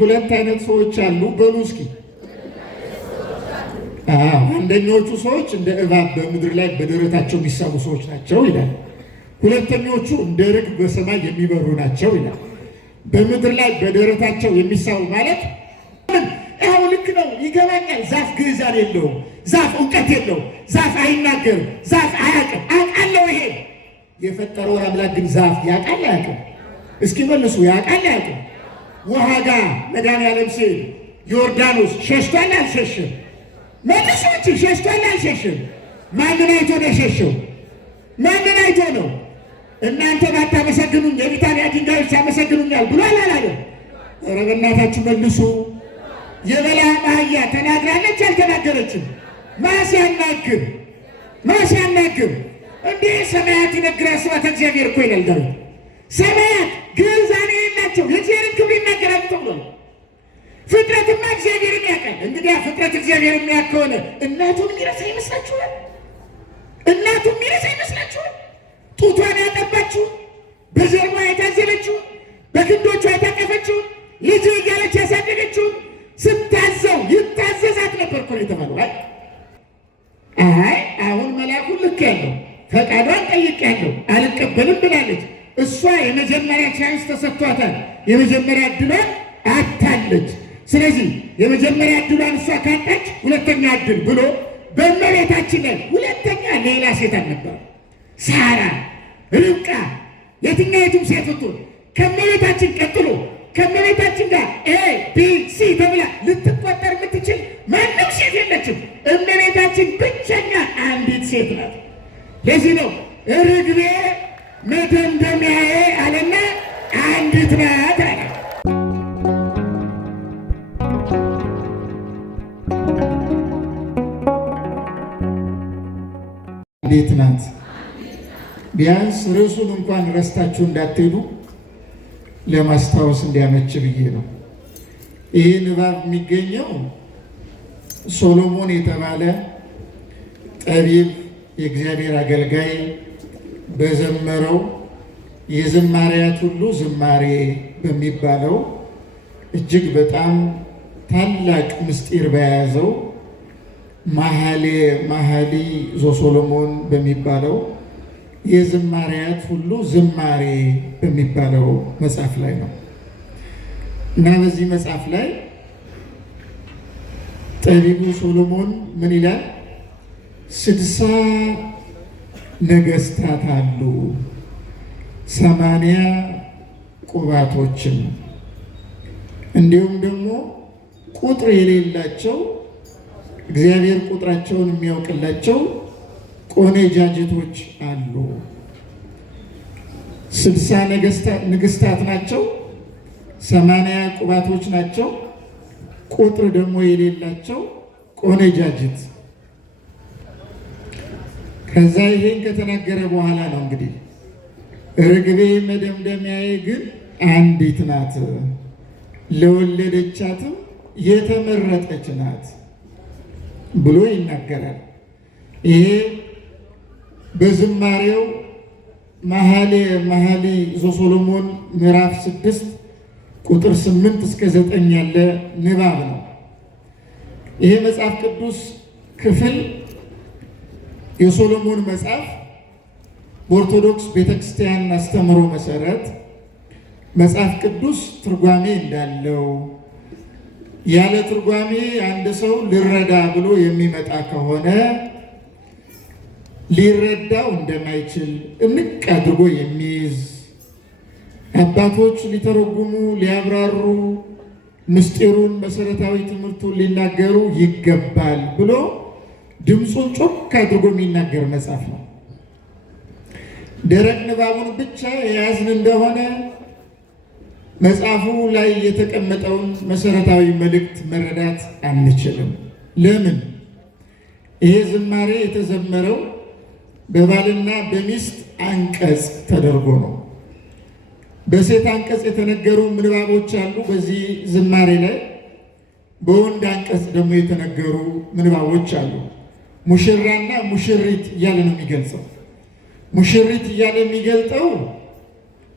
ሁለት አይነት ሰዎች አሉ በሉ እስኪ። አንደኞቹ ሰዎች እንደ እባብ በምድር ላይ በደረታቸው የሚሳቡ ሰዎች ናቸው ይላል። ሁለተኞቹ እንደ ርግብ በሰማይ የሚበሩ ናቸው ይላል። በምድር ላይ በደረታቸው የሚሳቡ ማለት አሁን ልክ ነው፣ ይገባኛል። ዛፍ ግዕዛን የለውም፣ ዛፍ እውቀት የለውም፣ ዛፍ አይናገርም፣ ዛፍ አያውቅም። አውቃለሁ ይሄ የፈጠረውን አምላክ ግን ዛፍ ያውቃል አያውቅም? እስኪ መልሱ፣ ያውቃል አያውቅም? ውሃ ጋር መድኃኒዓለም ሲል ዮርዳኖስ ሸሽቷል አልሸሽም? መልሱ እንጂ ሸሽቷል አልሸሽም? ማንን አይቶ ነው የሸሸው? ማንን አይቶ ነው? እናንተ ባታመሰግኑኝ የቢታንያ ድንጋዮች ያመሰግኑኛል ብሏል አላለም? ኧረ በእናታችሁ መልሱ። የበለዓም አህያ ተናግራለች አልተናገረችም? ማሲያናግር ማሲያናግር እንዴ ሰማያት ይነግራ ስብሐተ እግዚአብሔር እኮ ይላል ዳዊት። ሰማያት ግዕዛን የሌላቸው የእግዚአብሔርን ክብር ይናገራሉ ተብሏል። ፍጥረትማ እግዚአብሔርን ያውቃል። እንግዲያ ፍጥረት እግዚአብሔርን የሚያውቅ ከሆነ እናቱን የሚረሳ ይመስላችኋል? እናቱን የሚረሳ ይመስላችኋል? ጡቷን ያጠባችውን፣ በጀርባ የታዘለችውን፣ በክንዶቿ የታቀፈችውን፣ ልጅ እያለች ያሳደገችውን ስታዘው ይታዘዛት ነበር እኮ የተባለው። አይ አሁን መልአኩን ልክ ያለው ፈቃዷን ጠይቅ ያለው አልቀበልም ብላለች። እሷ የመጀመሪያ ቻንስ ተሰጥቷታል። የመጀመሪያ ዕድሏን አታለች። ስለዚህ የመጀመሪያ ዕድሏን እሷ ካጣች ሁለተኛ ዕድል ብሎ በእመቤታችን ላይ ሁለተኛ ሌላ ሴት አልነበረ። ሳራ፣ ርብቃ፣ የትኛይቱም ሴት ብትሆን ከእመቤታችን ቀጥሎ ከእመቤታችን ጋር ኤ-ቢ-ሲ ተብላ ልትቆጠር የምትችል ማንም ሴት የለችም። እመቤታችን ብቸኛ አንዲት ሴት ናት። ለዚህ ነው ርግቤ መደምደሚያዬ አለና አንዲት ናት አለ። እንዴት ናት? ቢያንስ ርዕሱን እንኳን ረስታችሁ እንዳትሄዱ ለማስታወስ እንዲያመች ብዬ ነው። ይህ ንባብ የሚገኘው ሶሎሞን የተባለ ጠቢብ የእግዚአብሔር አገልጋይ በዘመረው የዝማሬያት ሁሉ ዝማሬ በሚባለው እጅግ በጣም ታላቅ ምስጢር በያዘው መኃልየ ዘሶሎሞን በሚባለው የዝማሬያት ሁሉ ዝማሬ በሚባለው መጽሐፍ ላይ ነው እና በዚህ መጽሐፍ ላይ ጠቢቡ ሶሎሞን ምን ይላል? 60 ነገሥታት አሉ፣ 80 ቁባቶችም እንዲሁም ደግሞ ቁጥር የሌላቸው እግዚአብሔር ቁጥራቸውን የሚያውቅላቸው ቆነጃጅቶች አሉ። 60 ንግሥታት ናቸው፣ 80 ቁባቶች ናቸው፣ ቁጥር ደግሞ የሌላቸው ቆነጃጅት። ከዛ ይሄን ከተናገረ በኋላ ነው እንግዲህ ርግቤ መደምደሚያዬ ግን አንዲት ናት፣ ለወለደቻትም የተመረጠች ናት ብሎ ይናገራል። ይሄ በዝማሬው መኃልየ ዘሶሎሞን ምዕራፍ 6 ቁጥር 8 እስከ 9 ያለ ንባብ ነው። ይሄ መጽሐፍ ቅዱስ ክፍል የሶሎሞን መጽሐፍ በኦርቶዶክስ ቤተክርስቲያን አስተምህሮ መሰረት መጽሐፍ ቅዱስ ትርጓሜ እንዳለው ያለ ትርጓሜ አንድ ሰው ልረዳ ብሎ የሚመጣ ከሆነ ሊረዳው እንደማይችል እንቅ አድርጎ የሚይዝ አባቶች ሊተረጉሙ ሊያብራሩ ምስጢሩን መሰረታዊ ትምህርቱን ሊናገሩ ይገባል ብሎ ድምፁን ጮክ አድርጎ የሚናገር መጽሐፍ ነው። ደረቅ ንባቡን ብቻ የያዝን እንደሆነ መጽሐፉ ላይ የተቀመጠውን መሰረታዊ መልእክት መረዳት አንችልም። ለምን? ይሄ ዝማሬ የተዘመረው በባልና በሚስት አንቀጽ ተደርጎ ነው። በሴት አንቀጽ የተነገሩ ምንባቦች አሉ በዚህ ዝማሬ ላይ፣ በወንድ አንቀጽ ደግሞ የተነገሩ ምንባቦች አሉ። ሙሽራና ሙሽሪት እያለ ነው የሚገልጸው። ሙሽሪት እያለ የሚገልጠው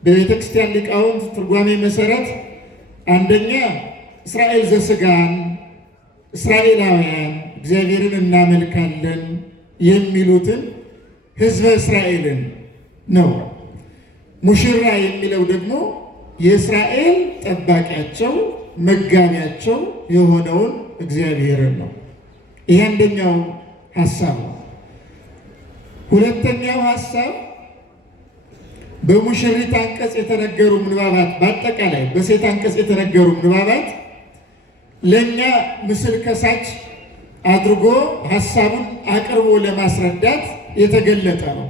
በቤተ ክርስቲያን ሊቃውንት ትርጓሜ መሰረት አንደኛ እስራኤል ዘሥጋን እስራኤላውያን እግዚአብሔርን እናመልካለን የሚሉትን ሕዝበ እስራኤልን ነው። ሙሽራ የሚለው ደግሞ የእስራኤል ጠባቂያቸው መጋቢያቸው የሆነውን እግዚአብሔርን ነው። ይህ አንደኛው ሐሳብ ነው። ሁለተኛው ሐሳብ በሙሽሪት አንቀጽ የተነገሩ ምንባባት፣ በአጠቃላይ በሴት አንቀጽ የተነገሩ ምንባባት ለእኛ ምስል ከሳች አድርጎ ሐሳቡን አቅርቦ ለማስረዳት የተገለጠ ነው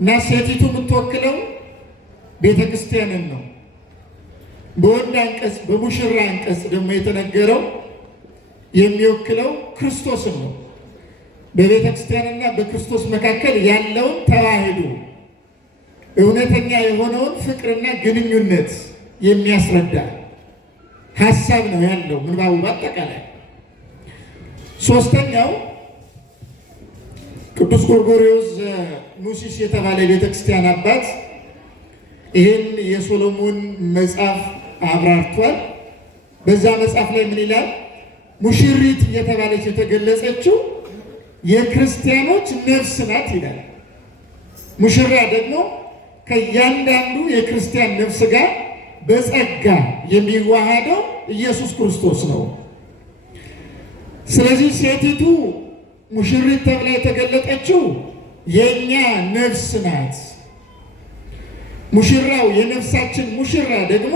እና ሴቲቱ የምትወክለው ቤተ ክርስቲያንን ነው። በወንድ አንቀጽ በሙሽራ አንቀጽ ደግሞ የተነገረው የሚወክለው ክርስቶስን ነው። በቤተ ክርስቲያንና በክርስቶስ መካከል ያለውን ተዋህዶ እውነተኛ የሆነውን ፍቅርና ግንኙነት የሚያስረዳ ሐሳብ ነው ያለው ምንባቡ በአጠቃላይ። ሶስተኛው ቅዱስ ጎርጎርዮስ ኑሲስ የተባለ ቤተክርስቲያን አባት ይህን የሶሎሞን መጽሐፍ አብራርቷል። በዛ መጽሐፍ ላይ ምን ይላል? ሙሽሪት እየተባለች የተገለጸችው የክርስቲያኖች ነፍስ ናት ይላል። ሙሽራ ደግሞ ከእያንዳንዱ የክርስቲያን ነፍስ ጋር በጸጋ የሚዋሃደው ኢየሱስ ክርስቶስ ነው። ስለዚህ ሴቲቱ ሙሽሪት ተብላ የተገለጠችው የእኛ ነፍስ ናት። ሙሽራው የነፍሳችን ሙሽራ ደግሞ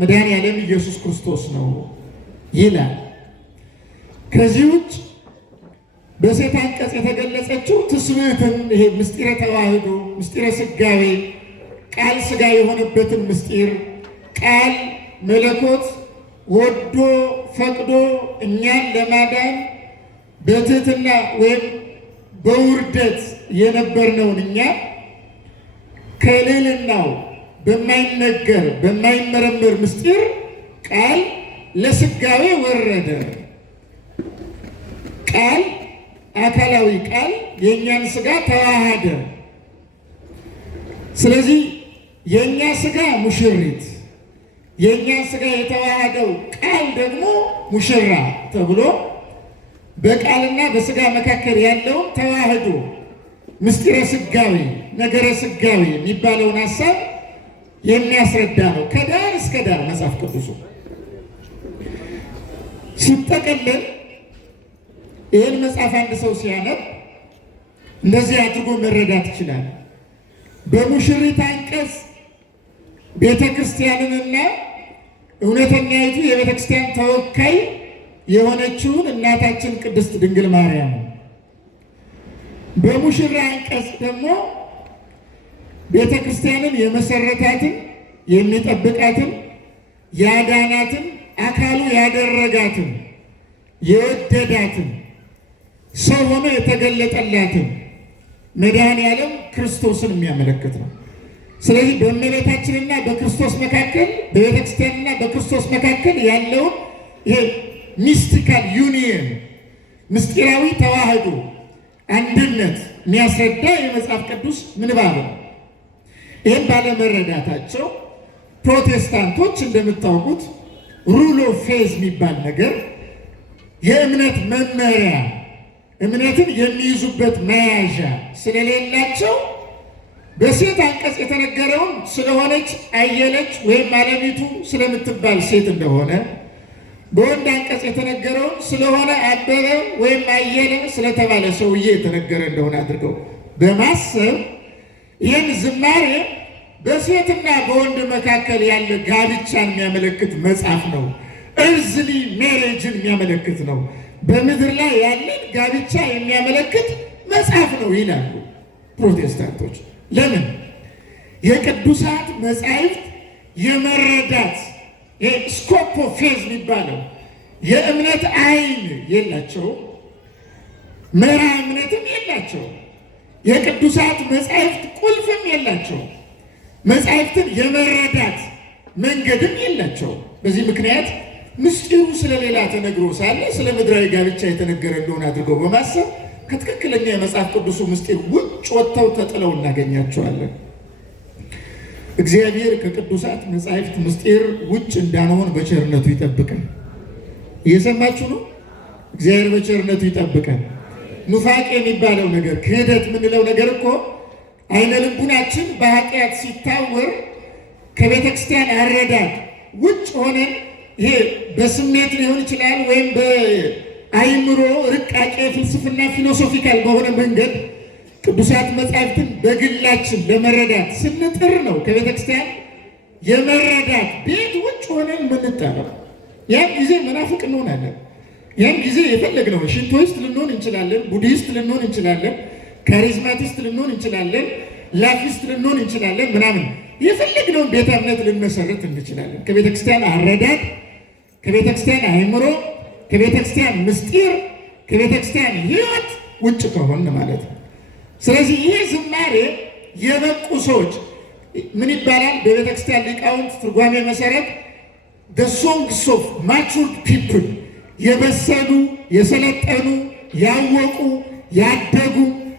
መድኃኔዓለም ኢየሱስ ክርስቶስ ነው ይላል። ከዚህ ውጭ በሴት አንቀጽ የተገለጸችው ትስብእትን፣ ይሄ ምስጢረ ተዋህዶ፣ ምስጢረ ስጋዌ፣ ቃል ስጋ የሆነበትን ምስጢር፣ ቃል መለኮት ወዶ ፈቅዶ እኛን ለማዳን በትህትና ወይም በውርደት የነበርነውን እኛ ከልዕልናው በማይነገር በማይመረመር ምስጢር ቃል ለስጋዌ ወረደ። ቃል አካላዊ ቃል የእኛን ስጋ ተዋሃደ። ስለዚህ የእኛ ስጋ ሙሽሪት፣ የእኛን ስጋ የተዋሃደው ቃል ደግሞ ሙሽራ ተብሎ በቃልና በስጋ መካከል ያለውን ተዋህዶ ምስጢረ ስጋዌ፣ ነገረ ስጋዌ የሚባለውን ሐሳብ የሚያስረዳ ነው ከዳር እስከ ዳር መጽሐፍ ቅዱሱ ሲጠቀለል። ይህን መጽሐፍ አንድ ሰው ሲያነብ እንደዚህ አድርጎ መረዳት ይችላል። በሙሽሪት አንቀጽ ቤተ ክርስቲያንንና እውነተኛይቱ የቤተ ክርስቲያን ተወካይ የሆነችውን እናታችን ቅድስት ድንግል ማርያም፣ በሙሽራ አንቀጽ ደግሞ ቤተ ክርስቲያንን የመሰረታትን የሚጠብቃትን ያዳናትን አካሉ ያደረጋትን የወደዳትን ሰው ሆኖ የተገለጠላትን መድኃኔዓለም ክርስቶስን የሚያመለክት ነው። ስለዚህ በእመቤታችንና በክርስቶስ መካከል በቤተ ክርስቲያንና በክርስቶስ መካከል ያለውን ይሄ ሚስቲካል ዩኒየን ምስጢራዊ ተዋህዶ አንድነት የሚያስረዳ የመጽሐፍ ቅዱስ ምንባብ ነው። ይህም ባለመረዳታቸው ፕሮቴስታንቶች እንደምታውቁት ሩል ኦፍ ፌዝ የሚባል ነገር የእምነት መመሪያ እምነትን የሚይዙበት መያዣ ስለሌላቸው በሴት አንቀጽ የተነገረውን ስለሆነች አየለች ወይም አለሚቱ ስለምትባል ሴት እንደሆነ፣ በወንድ አንቀጽ የተነገረውን ስለሆነ አበበ ወይም አየለ ስለተባለ ሰውዬ የተነገረ እንደሆነ አድርገው በማሰብ ይህን ዝማሬ በሴትና በወንድ መካከል ያለ ጋብቻን የሚያመለክት መጽሐፍ ነው። እርዝሊ ሜሬጅን የሚያመለክት ነው። በምድር ላይ ያለን ጋብቻ የሚያመለክት መጽሐፍ ነው ይላሉ ፕሮቴስታንቶች። ለምን? የቅዱሳት መጻሕፍት የመረዳት ስኮፕ ኦፍ ፌዝ የሚባለው የእምነት አይን የላቸውም፣ መርሐ እምነትም የላቸውም። የቅዱሳት መጻሕፍት ቁልፍም የላቸውም። መጻሕፍትን የመረዳት መንገድም የላቸውም። በዚህ ምክንያት ምስጢሩ ስለሌላ ተነግሮ ሳለ ስለ ምድራዊ ጋብቻ የተነገረ እንደሆነ አድርገው በማሰብ ከትክክለኛ የመጽሐፍ ቅዱሱ ምስጢር ውጭ ወጥተው ተጥለው እናገኛቸዋለን። እግዚአብሔር ከቅዱሳት መጻሕፍት ምስጢር ውጭ እንዳንሆን በቸርነቱ ይጠብቀን። እየሰማችሁ ነው? እግዚአብሔር በቸርነቱ ይጠብቀን። ኑፋቄ የሚባለው ነገር ክህደት የምንለው ነገር እኮ አይነ ልቡናችን በኃጢአት ሲታወር ከቤተ ክርስቲያን አረዳድ ውጭ ሆነን ይሄ በስሜት ሊሆን ይችላል ወይም በአይምሮ ርቃቄ ፍልስፍና ፊሎሶፊካል በሆነ መንገድ ቅዱሳት መጻሕፍትን በግላችን ለመረዳት ስንጥር ነው ከቤተ ክርስቲያን የመረዳት ቤት ውጭ ሆነን የምንጠራው። ያን ጊዜ መናፍቅ እንሆናለን። ያን ጊዜ የፈለግነው ሽንቶይስት ልንሆን እንችላለን፣ ቡዲስት ልንሆን እንችላለን፣ ካሪዝማቲስት ልንሆን እንችላለን፣ ላፊስት ልንሆን እንችላለን፣ ምናምን የፈለግነውን ቤተ እምነት ልንመሰርት እንችላለን። ከቤተ ክርስቲያን አረዳድ፣ ከቤተ ክርስቲያን አእምሮ፣ ከቤተ ክርስቲያን ምስጢር፣ ከቤተ ክርስቲያን ሕይወት ውጭ ከሆን ማለት ነው። ስለዚህ ይሄ ዝማሬ የበቁ ሰዎች ምን ይባላል? በቤተ ክርስቲያን ሊቃውንት ትርጓሜ መሰረት the songs of matured people የበሰሉ የሰለጠኑ ያወቁ ያደጉ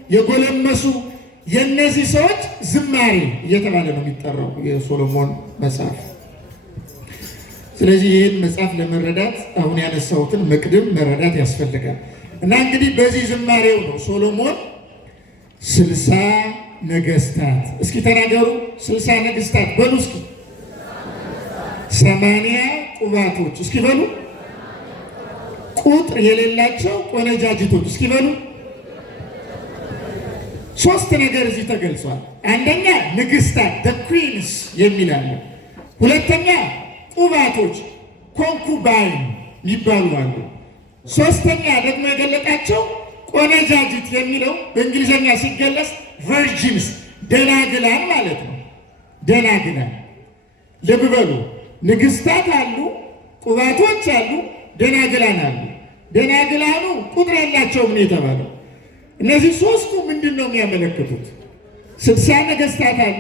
የጎለመሱ የነዚህ ሰዎች ዝማሬ እየተባለ ነው የሚጠራው የሶሎሞን መጽሐፍ። ስለዚህ ይህን መጽሐፍ ለመረዳት አሁን ያነሳሁትን መቅድም መረዳት ያስፈልጋል። እና እንግዲህ በዚህ ዝማሬው ነው ሶሎሞን 60 ነገስታት እስኪ ተናገሩ። 60 ነገስታት በሉ እስኪ። 80 ቁባቶች እስኪ በሉ። ቁጥር የሌላቸው ቆነጃጅቶች እስኪ በሉ። 3 ነገር እዚህ ተገልጿል። አንደኛ ንግስታት the queens የሚል አለ። ሁለተኛ ቁባቶች ኮንኩባይን ይባሉ አሉ። ሶስተኛ ደግሞ የገለጣቸው ቆነጃጅት የሚለው በእንግሊዝኛ ሲገለጽ ቨርጂንስ ደናግላን ማለት ነው። ደናግላን ልብ በሉ። ንግስታት አሉ፣ ቁባቶች አሉ፣ ደናግላን አሉ። ደናግላኑ ቁጥር የላቸውም ነው የተባለው። እነዚህ ሶስቱ ምንድን ነው የሚያመለክቱት? 60 ነገስታት አሉ፣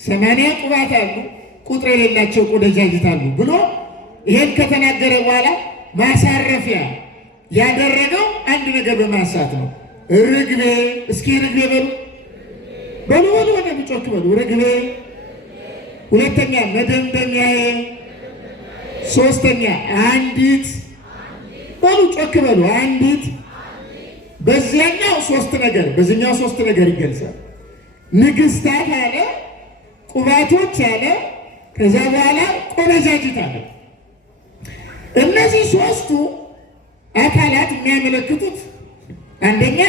80 ቁባት አሉ፣ ቁጥር የሌላቸው ቆነጃጅት አሉ ብሎ ይሄን ከተናገረ በኋላ ማሳረፊያ ያደረገው አንድ ነገር በማንሳት ነው። ርግቤ እስኪ ርግቤ በሉ በሉ በሉ ወደ ምጮክ በሉ ርግቤ። ሁለተኛ መደምደሚያዬ፣ ሶስተኛ አንዲት በሉ ጮክ በሉ አንዲት። በዚያኛው 3 ነገር በዚህኛው 3 ነገር ይገልጻል። ንግስታት አለ፣ ቁባቶች አለ፣ ከዛ በኋላ ቆነጃጅት አለ። እነዚህ 3ቱ አካላት የሚያመለክቱት አንደኛ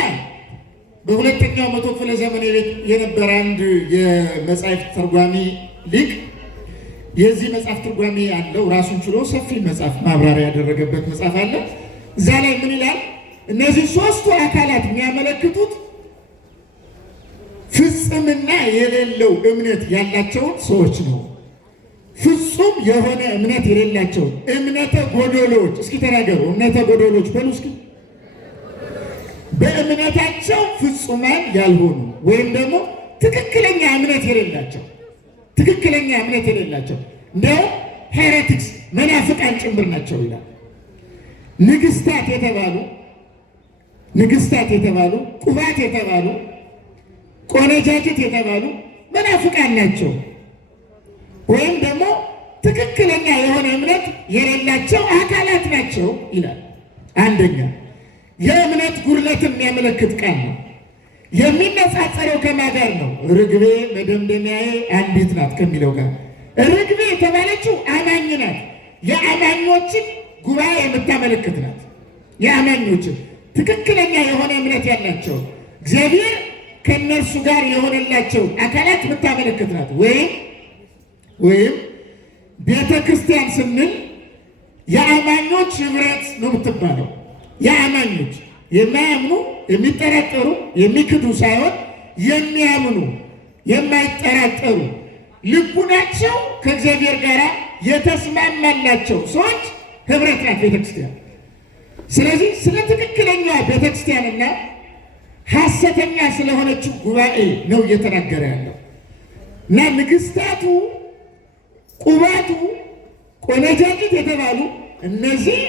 በሁለተኛው መቶ ክፍለ ዘመን የነበረ አንድ የመጽሐፍት ተርጓሚ ሊቅ የዚህ መጽሐፍ ትርጓሜ ያለው ራሱን ችሎ ሰፊ መጽሐፍ ማብራሪያ ያደረገበት መጽሐፍ አለ። እዛ ላይ ምን ይላል? እነዚህ 3ቱ አካላት የሚያመለክቱት ፍጽምና የሌለው እምነት ያላቸውን ሰዎች ነው። ፍጹም የሆነ እምነት የሌላቸው እምነተ ጎዶሎች እስኪ ተናገሩ። እምነተ ጎዶሎች በሉ እስኪ። በእምነታቸው ፍጹማን ያልሆኑ ወይም ደግሞ ትክክለኛ እምነት የሌላቸው እንዲያውም ሄሬቲክስ መናፍቃን ጭምር ናቸው ይላል። ንግስታት የተባሉ ቁባት የተባሉ ቆነጃጅት የተባሉ መናፍቃን ናቸው ወይም ደግሞ ትክክለኛ የሆነ እምነት የሌላቸው አካላት ናቸው ይላል። አንደኛ የእምነት ጉድለትን የሚያመለክት ቃል ነው። የሚነጻጸረው ከማን ጋር ነው? ርግቤ መደምደሚያዬ አንዲት ናት ከሚለው ጋር። ርግቤ የተባለችው አማኝ ናት። የአማኞችን ጉባኤ የምታመለክት ናት። የአማኞችን ትክክለኛ የሆነ እምነት ያላቸው እግዚአብሔር ከእነርሱ ጋር የሆነላቸው አካላት የምታመለክት ናት። ወይም ቤተ ክርስቲያን ስንል የአማኞች ህብረት ነው የምትባለው። የአማኞች የማያምኑ የሚጠራጠሩ የሚክዱ ሳይሆን የሚያምኑ የማይጠራጠሩ ልቡናቸው ከእግዚአብሔር ጋር የተስማማላቸው ሰዎች ህብረት ናት ቤተክርስቲያን። ስለዚህ ስለ ትክክለኛ ቤተክርስቲያንና ሐሰተኛ ስለሆነችው ጉባኤ ነው እየተናገረ ያለው እና ንግስታቱ፣ ቁባቱ፣ ቆነጃጅት የተባሉ እነዚህ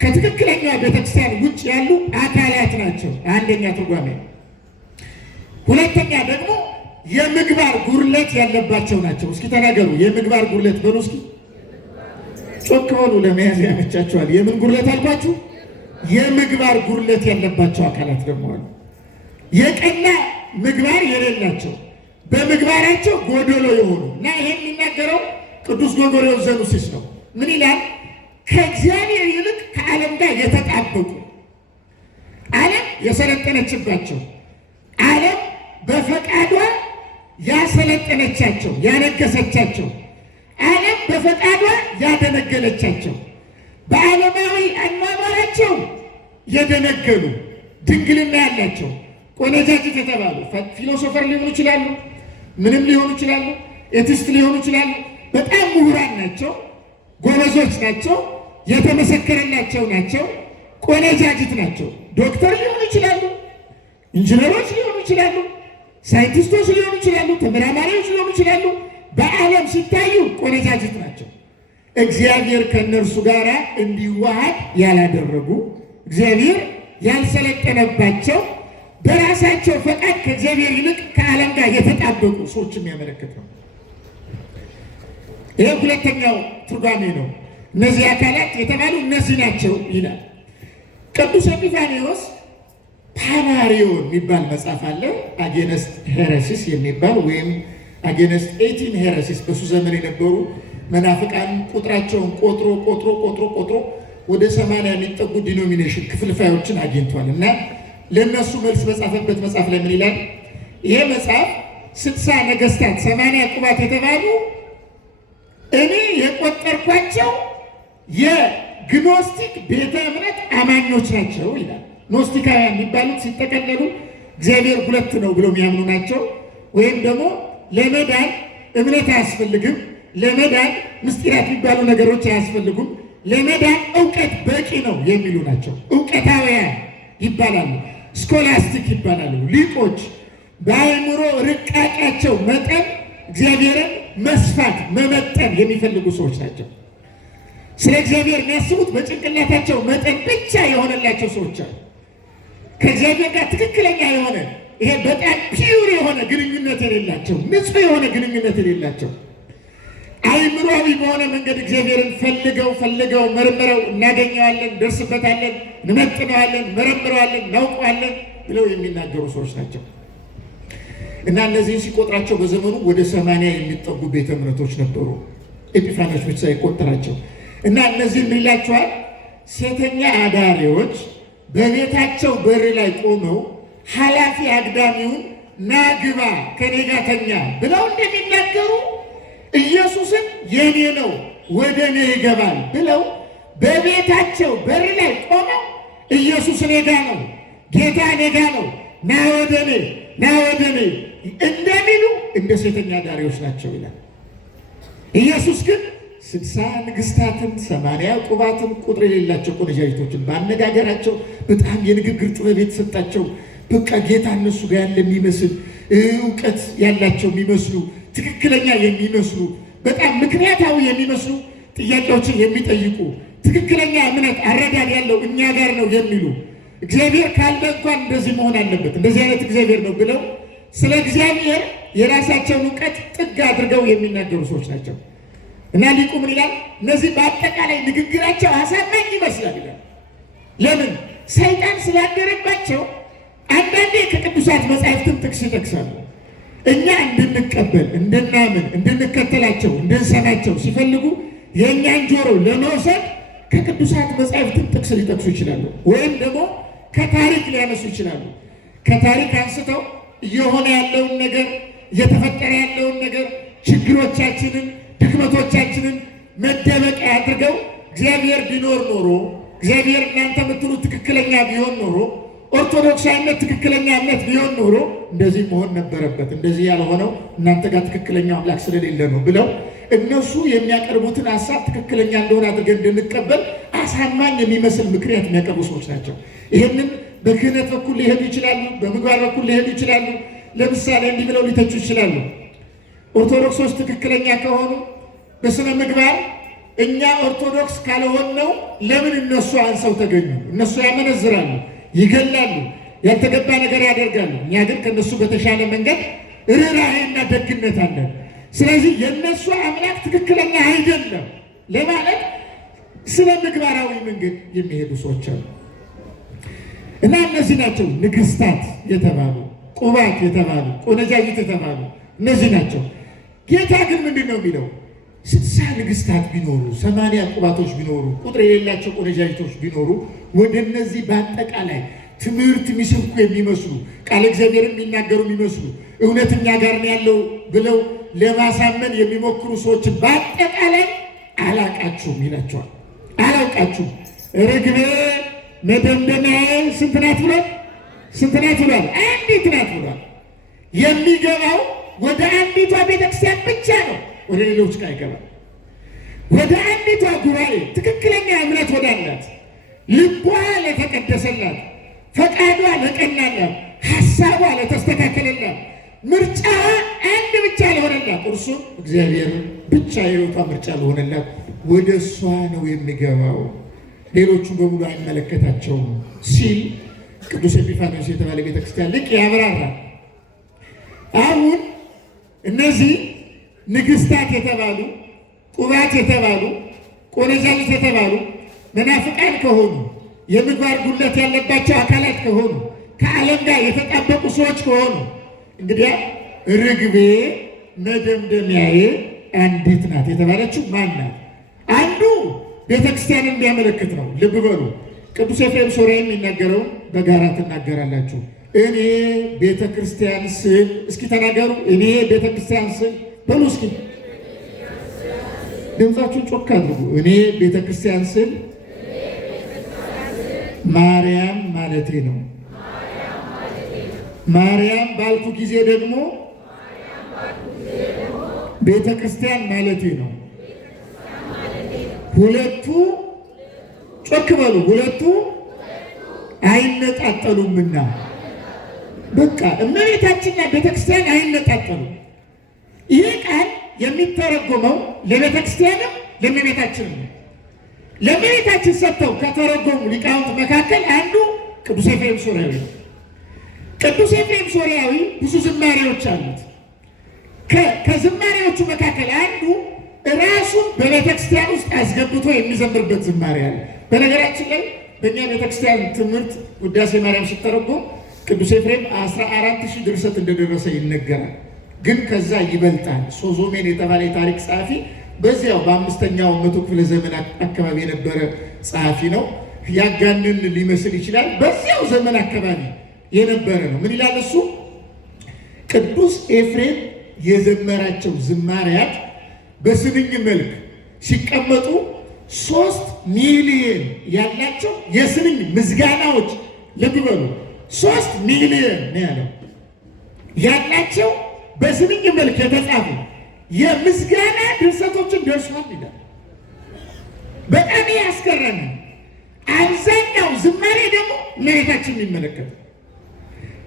ከትክክለኛ ቤተክርስቲያን ውጭ ያሉ አካላት ናቸው። አንደኛ ትርጓሜ። ሁለተኛ ደግሞ የምግባር ጉድለት ያለባቸው ናቸው። እስኪ ተናገሩ። የምግባር ጉድለት በሉ እስኪ። ጮክ በሉ ለመያዝ ያመቻቸዋል። የምን ጉድለት አልኳችሁ? የምግባር ጉድለት ያለባቸው አካላት ደግሞ አሉ። የቀና ምግባር የሌላቸው በምግባራቸው ጎደሎ የሆኑ እና ይሄን የሚናገረው ቅዱስ ጎርጎርዮስ ዘኑሲስ ነው። ምን ይላል? ከእግዚአብሔር ይልቅ ከዓለም ጋር የተጣበቁ፣ ዓለም የሰለጠነችባቸው፣ ዓለም በፈቃዷ ያሰለጠነቻቸው ያነገሰቻቸው፣ ዓለም በፈቃዷ ያደነገለቻቸው፣ በዓለማዊ አኗኗራቸው የደነገሉ ድንግልና ያላቸው ቆነጃጅት የተባሉ ፊሎሶፈር ሊሆኑ ይችላሉ፣ ምንም ሊሆኑ ይችላሉ፣ ኤቲስት ሊሆኑ ይችላሉ። በጣም ምሁራን ናቸው፣ ጎበዞች ናቸው፣ የተመሰከረላቸው ናቸው፣ ቆነጃጅት ናቸው። ዶክተር ሊሆኑ ይችላሉ፣ ኢንጂነሮች ሊሆኑ ይችላሉ፣ ሳይንቲስቶች ሊሆኑ ይችላሉ፣ ተመራማሪዎች ሊሆኑ ይችላሉ። በዓለም ሲታዩ ቆነጃጅት ናቸው። እግዚአብሔር ከእነርሱ ጋር እንዲዋሃድ ያላደረጉ፣ እግዚአብሔር ያልሰለጠነባቸው፣ በራሳቸው ፈቃድ ከእግዚአብሔር ይልቅ ከዓለም ጋር የተጣበቁ ሰዎች የሚያመለክት ነው። ይህ ሁለተኛው ትርጓሜ ነው። እነዚህ አካላት የተባሉ እነዚህ ናቸው ይላል። ቅዱስ ኤጲፋንዮስ ፓናሪዮን የሚባል መጽሐፍ አለ። አጌነስት ሄረሲስ የሚባል ወይም አጌነስት 18 ሄረሲስ በሱ ዘመን የነበሩ መናፍቃን ቁጥራቸውን ቆጥሮ ወደ 80 የሚጠጉ ዲኖሚኔሽን ክፍልፋዮችን አግኝቷል እና ለእነሱ መልስ በጻፈበት መጽሐፍ ላይ ምን ይላል? ይሄ መጽሐፍ 60 ነገስታት 80 ቁባት የተባሉ እኔ የቆጠርኳቸው የግኖስቲክ ቤተ እምነት አማኞች ናቸው ይላል። ኖስቲካውያን የሚባሉት ሲጠቀለሉ እግዚአብሔር ሁለት ነው ብለው የሚያምኑ ናቸው። ወይም ደግሞ ለመዳን እምነት አያስፈልግም፣ ለመዳን ምስጢራት የሚባሉ ነገሮች አያስፈልጉም፣ ለመዳን እውቀት በቂ ነው የሚሉ ናቸው። እውቀታውያን ይባላሉ፣ ስኮላስቲክ ይባላሉ። ሊቆች በአእምሮ ርቃጫቸው መጠን እግዚአብሔርን መስፋት መመጠን የሚፈልጉ ሰዎች ናቸው። ስለ እግዚአብሔር የሚያስቡት በጭንቅላታቸው መጠን ብቻ የሆነላቸው ሰዎች አሉ። ከእግዚአብሔር ጋር ትክክለኛ የሆነ ይሄ በጣም ፒውር የሆነ ግንኙነት የሌላቸው፣ ንጹሕ የሆነ ግንኙነት የሌላቸው፣ አእምሯዊ በሆነ መንገድ እግዚአብሔርን ፈልገው መርምረው እናገኘዋለን፣ ደርስበታለን፣ እንመጥነዋለን፣ መረምረዋለን፣ እናውቀዋለን ብለው የሚናገሩ ሰዎች ናቸው እና እነዚህን ሲቆጥራቸው በዘመኑ ወደ 80 የሚጠጉ ቤተ እምነቶች ነበሩ። ኤጲፋንዮስ ብቻ ይቆጥራቸው እና እነዚህን ይላቸዋል ሴተኛ አዳሪዎች በቤታቸው በር ላይ ቆመው ኃላፊ አግዳሚውን ናግባ ከኔ ጋር ተኛ ብለው እንደሚናገሩ ኢየሱስን የኔ ነው ወደ እኔ ይገባል ብለው በቤታቸው በር ላይ ቆመው ኢየሱስ እኔ ጋ ነው፣ ጌታ እኔ ጋ ነው፣ ና ወደ እኔ እንደሚሉ እንደ ሴተኛ አዳሪዎች ናቸው ይላል። ኢየሱስ ግን 60 ንግስታትን 80 ቁባትን ቁጥር የሌላቸው ቆነጃጅቶችን በአነጋገራቸው በጣም የንግግር ጥበብ የተሰጣቸው በቃ ጌታ እነሱ ጋር ያለ የሚመስል እውቀት ያላቸው የሚመስሉ ትክክለኛ የሚመስሉ በጣም ምክንያታዊ የሚመስሉ ጥያቄዎችን የሚጠይቁ ትክክለኛ እምነት አረዳድ ያለው እኛ ጋር ነው የሚሉ እግዚአብሔር ካለ እንኳን እንደዚህ መሆን አለበት እንደዚህ አይነት እግዚአብሔር ነው ብለው ስለ እግዚአብሔር የራሳቸውን እውቀት ጥግ አድርገው የሚናገሩ ሰዎች ናቸው። እና ሊቁ ምን ይላል? እነዚህ በአጠቃላይ ንግግራቸው አሳማኝ ይመስላል ይላል። ለምን? ሰይጣን ስላደረባቸው አንዳንዴ ከቅዱሳት መጻሕፍትም ጥቅስ ይጠቅሳሉ። እኛ እንድንቀበል፣ እንድናምን፣ እንድንከተላቸው፣ እንድንሰማቸው ሲፈልጉ የእኛን ጆሮ ለመውሰድ ከቅዱሳት መጻሕፍትም ጥቅስ ሊጠቅሱ ይችላሉ። ወይም ደግሞ ከታሪክ ሊያነሱ ይችላሉ። ከታሪክ አንስተው እየሆነ ያለውን ነገር፣ እየተፈጠረ ያለውን ነገር፣ ችግሮቻችንን፣ ድክመቶቻችንን መደበቂያ አድርገው እግዚአብሔር ቢኖር ኖሮ እግዚአብሔር እናንተ የምትሉት ትክክለኛ ቢሆን ኖሮ ኦርቶዶክሳዊነት ትክክለኛ እምነት ቢሆን ኖሮ እንደዚህ መሆን ነበረበት፣ እንደዚህ ያልሆነው እናንተ ጋር ትክክለኛው አምላክ ስለሌለ ነው ብለው እነሱ የሚያቀርቡትን ሀሳብ ትክክለኛ እንደሆነ አድርገን እንድንቀበል አሳማኝ የሚመስል ምክንያት የሚያቀርቡ ሰዎች ናቸው። ይህንን በክህነት በኩል ሊሄዱ ይችላሉ፣ በምግባር በኩል ሊሄዱ ይችላሉ። ለምሳሌ እንዲህ ብለው ሊተቹ ይችላሉ። ኦርቶዶክሶች ትክክለኛ ከሆኑ በስነ ምግባር እኛ ኦርቶዶክስ ካልሆነው ለምን እነሱ አንሰው ተገኙ? እነሱ ያመነዝራሉ፣ ይገላሉ፣ ያልተገባ ነገር ያደርጋሉ። እኛ ግን ከነሱ በተሻለ መንገድ ርኅራኄና ደግነት አለን። ስለዚህ የነሱ አምላክ ትክክለኛ አይደለም ለማለት ስለ ምግባራዊ መንገድ የሚሄዱ ሰዎች አሉ እና እነዚህ ናቸው ንግስታት የተባሉ፣ ቁባት የተባሉ፣ ቆነጃጅት የተባሉ እነዚህ ናቸው። ጌታ ግን ምንድን ነው የሚለው? 60 ንግስታት ቢኖሩ 80 ቁባቶች ቢኖሩ ቁጥር የሌላቸው ቆነጃጅቶች ቢኖሩ ወደ እነዚህ በአጠቃላይ ትምህርት የሚሰብኩ የሚመስሉ ቃል እግዚአብሔርን የሚናገሩ የሚመስሉ እውነተኛ ጋር ነው ያለው ብለው ለማሳመን የሚሞክሩ ሰዎች በአጠቃላይ አላቃችሁም ይላቸዋል። አላውቃችሁም። ርግቤ መደምደሚያዬ ስንት ናት ብሏል? ስንት ናት ብሏል? አንዲት ናት ብሏል። የሚገባው ወደ አንዲቷ ቤተክርስቲያን ብቻ ነው። ወደ ሌሎች ጋር አይገባም። ወደ አንዲቷ ጉባኤ ትክክለኛ እምነት ወዳላት፣ ልቧ ለተቀደሰላት፣ ፈቃዷ ለቀናላት፣ ሀሳቧ ለተስተካከለላት፣ ምርጫዋ አንድ ብቻ ለሆነላት፣ እርሱም እግዚአብሔር ብቻ የሕይወቷ ምርጫ ለሆነላት ወደ እሷ ነው የሚገባው። ሌሎቹን በሙሉ አይመለከታቸውም ሲል ቅዱስ ኤጲፋንዮስ የተባለ ቤተክርስቲያን ሊቅ ያብራራል። አሁን እነዚህ ንግስታት የተባሉ፣ ቁባት የተባሉ፣ ቆነጃጅት የተባሉ መናፍቃን ከሆኑ፣ የምግባር ጉድለት ያለባቸው አካላት ከሆኑ፣ ከዓለም ጋር የተጣበቁ ሰዎች ከሆኑ እንግዲያ ርግቤ መደምደሚያዬ አንዲት ናት የተባለችው ማን ናት? አንዱ ቤተክርስቲያንን የሚያመለክት ነው። ልብ በሉ። ቅዱስ ኤፍሬም ሶርያዊ የሚናገረውን በጋራ ትናገራላችሁ። እኔ ቤተክርስቲያን ስል፣ እስኪ ተናገሩ። እኔ ቤተክርስቲያን ስል በሉ እስኪ ድምፃችሁን ጮክ አድርጉ። እኔ ቤተክርስቲያን ስል ማርያም ማለቴ ነው። ማርያም ባልኩ ጊዜ ደግሞ ቤተክርስቲያን ማለቴ ነው። ሁለቱ ጮክ በሉ። ሁለቱ አይነጣጠሉምና በቃ እመቤታችንና ቤተክርስቲያን አይነጣጠሉም። ይህ ቃል የሚተረጎመው ለቤተክርስቲያንም ለእመቤታችንም ነው። ለእመቤታችን ሰጥተው ከተረጎሙ ሊቃውንት መካከል አንዱ ቅዱስ ኤፍሬም ሶርያዊ ነው። ቅዱስ ኤፍሬም ሶርያዊ ብዙ ዝማሬዎች አሉት። ከዝማሬዎቹ መካከል አንዱ ራሱን በቤተክርስቲያን ውስጥ አስገብቶ የሚዘምርበት ዝማሬ አለ። በነገራችን ላይ በእኛ ቤተክርስቲያን ትምህርት ውዳሴ ማርያም ሲተረጎም ቅዱስ ኤፍሬም 14,000 ድርሰት እንደደረሰ ይነገራል። ግን ከዛ ይበልጣል። ሶዞሜን የተባለ የታሪክ ጸሐፊ በዚያው በ5ኛው መቶ ክፍለ ዘመን አካባቢ የነበረ ጸሐፊ ነው። ያጋንን ሊመስል ይችላል። በዚያው ዘመን አካባቢ የነበረ ነው። ምን ይላል እሱ? ቅዱስ ኤፍሬም የዘመራቸው ዝማሬያት በስንኝ መልክ ሲቀመጡ 3 ሚሊዮን ያላቸው የስንኝ ምስጋናዎች፣ ልብ በሉ 3 ሚሊዮን ነው ያለው ያላቸው በስንኝ መልክ የተጻፉ የምስጋና ድርሰቶችን ደርሷል ይላል። በጣም ያስገረመ አብዛኛው ዝማሬ ደግሞ እመቤታችንን የሚመለከት።